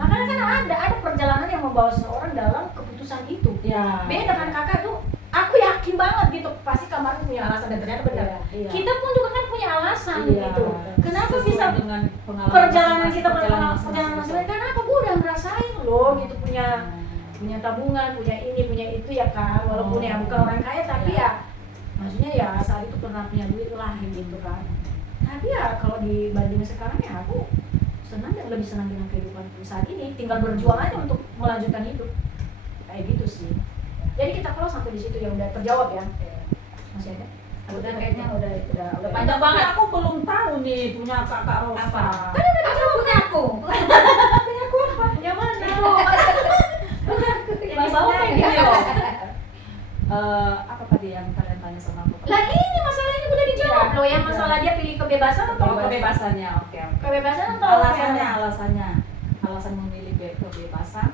Makanya kan ada perjalanan yang membawa seseorang dalam keputusan itu. Ya. Beda kan kakak tuh, aku yakin banget gitu, pasti kamarnya punya alasan dan ternyata benar. Iya. Kita pun juga kan punya alasan gitu. Kenapa Sesuai bisa dengan pengalaman perjalanan kita perjalanan perjalanan masing-masing? Karena apa? Gue udah ngerasain loh gitu, punya tabungan, punya ini, punya itu ya kan. Walaupun ya bukan orang kaya tapi ya maksudnya ya saat itu pernah punya duit lah gitu kan. Tapi ya kalau dibanding sekarang ya aku senang dan lebih senang dengan kehidupan saat ini, tinggal berjuang aja untuk melanjutkan hidup kayak gitu sih. Jadi kita close sampai di situ ya, udah terjawab ya. Masih ada? Udah kayaknya udah Udah panjang Tapi banget. aku belum tahu nih punya kakak Rosa. Apa? Aku punya aku. Yang mana? Yang Di bawah kayak Gini gitu. loh. Apa tadi yang kalian tanya sama aku? Lah ini masalahnya udah dijawab loh, yang masalah dia pilih kebebasan atau Oh, kebebasannya, oke. kebebasan atau Alasan memilih kebebasan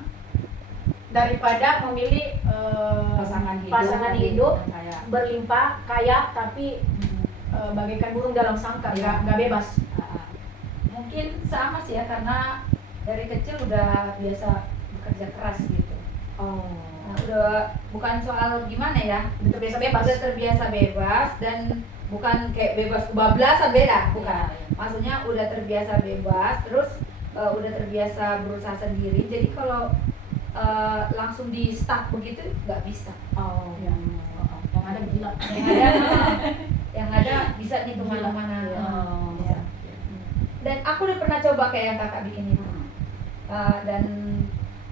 daripada memilih pasangan hidup yang kayak berlimpah kaya tapi bagaikan burung dalam sangkar, nggak bebas. Mungkin sama sih ya, karena dari kecil udah biasa bekerja keras gitu. oh Nah, udah bukan soal gimana ya, Udah terbiasa bebas. udah terbiasa bebas dan bukan kayak bebas kebablasan, beda, bukan. Iya. Maksudnya udah terbiasa bebas, terus udah terbiasa berusaha sendiri. Jadi kalau langsung di stuck begitu nggak bisa. oh Ya. Yang ada gila. Yang ada bisa nih kemana-mana. Oh. Ya. Dan aku udah pernah coba kayak yang kakak bikin itu. Dan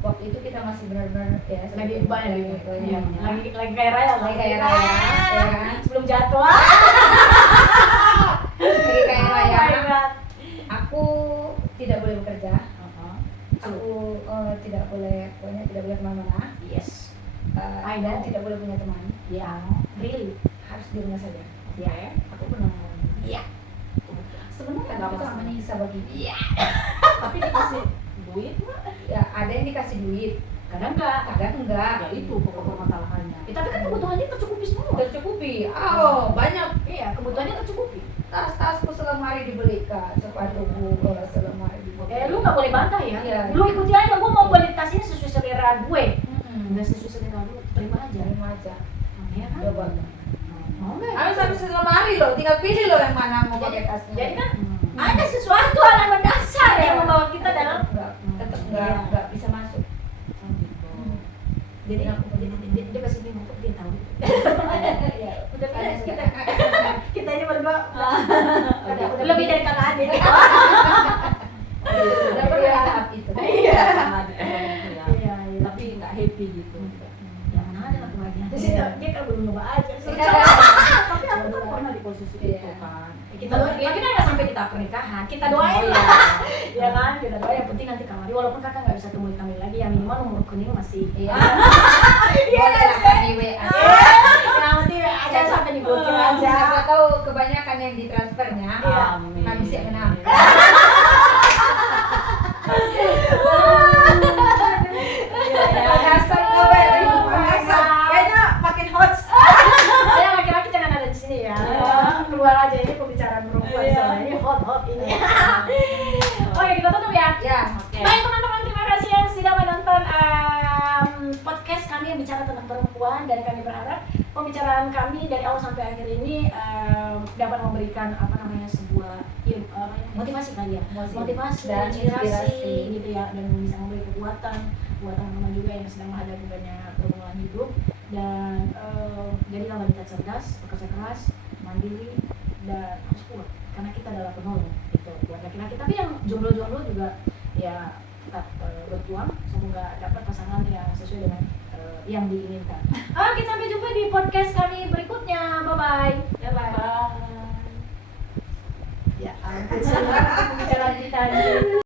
waktu itu kita masih benar-benar ya Lagi banyak gitu. Iya. Lagi kaya raya lah. Lagi kaya raya, ya kan? Sebelum jatuh. Lagi kaya Oh raya. my God. Aku tidak boleh bekerja. Uh-huh. Aku tidak boleh, pokoknya tidak boleh kemana-mana. Yes. I Dan know. tidak boleh punya teman. Ya. Really. Harus di rumah saja. Ya. Aku pernah ngomong. Iya. Sebenarnya Kan nggak itu masalah. menyiksa bagi dia. Tapi dikasih duit nggak? Ya ada yang dikasih duit, Kadang enggak. kadang enggak. Ya itu pokok permasalahannya. Ya, tapi kan kebutuhannya tercukupi semua. Tercukupi. Oh, banyak. Iya, kebutuhannya tercukupi. Tas-tasku selemari dibelikan, sepatuku selemari dibelikan. Lu nggak boleh bantah ya. Iya. Lu ikuti aja. Gue mau beli tas ini sesuai selera gue. Hmm. Udah sesuai selera lu, terima aja. Terima aja. Iya kan? Coba. Mau nggak? Ayo sampai selemari loh, tinggal pilih loh yang mana mau pakai tasnya. Jadi kan Hmm. ada sesuatu hal yang mendasar yang membawa kita dalam. tetap Iya. enggak bisa masuk. Oh, gitu. Jadi dia kasih bingung kok dia tahu. Ya, Udah ada kita sudah. kita ini berdua Udah lebih dari kakak adik. Udah pernah di tahap itu. Iya. Sama di orang itu ya. Iya, iya. Tapi nggak happy gitu. Yang mana ada kebahagiaan. Terus Iya. dia kan belum nyoba aja. Tapi aku kan pernah di posisi itu Iya. kan. Kita doain, ya kita nggak sampai kita pernikahan, kita doain Oh, lah, iya. ya kan, kita doain. Yang penting nanti kamari, walaupun kakak nggak bisa temui kami lagi, ya minimal nomor rekening masih. Iya. Iya Boleh kan, lah kan di WA. Yang penting aja sampai diblokir aja. Siapa tahu kebanyakan yang ditransfernya Iya. kami sih menang. Makassar kabar dari Makassar. Kayaknya makin hot. Ya laki-laki jangan ada di sini ya. Keluar aja, ini pembicaraan perempuan Iya. soalnya ini hot ini. Oke, kita tutup ya. Ya. Baik teman-teman, terima kasih yang sudah menonton podcast kami yang bicara tentang perempuan, dan kami berharap pembicaraan kami dari awal sampai akhir ini dapat memberikan sebuah motivasi kali ya, motivasi Dan inspirasi inspirasi. gitu ya, dan bisa memberi kekuatan buat teman-teman juga yang sedang menghadapi banyak pergumulan hidup. Dan jadilah wanita cerdas, bekerja keras, mandiri, dan harus kuat karena kita adalah penolong gitu buat laki-laki. Tapi yang jomblo-jomblo juga ya tetap berjuang, semoga dapat pasangan yang sesuai dengan yang diinginkan. Oke, sampai jumpa di podcast kami berikutnya. Bye bye. Ya ampun, pembicaraan kita.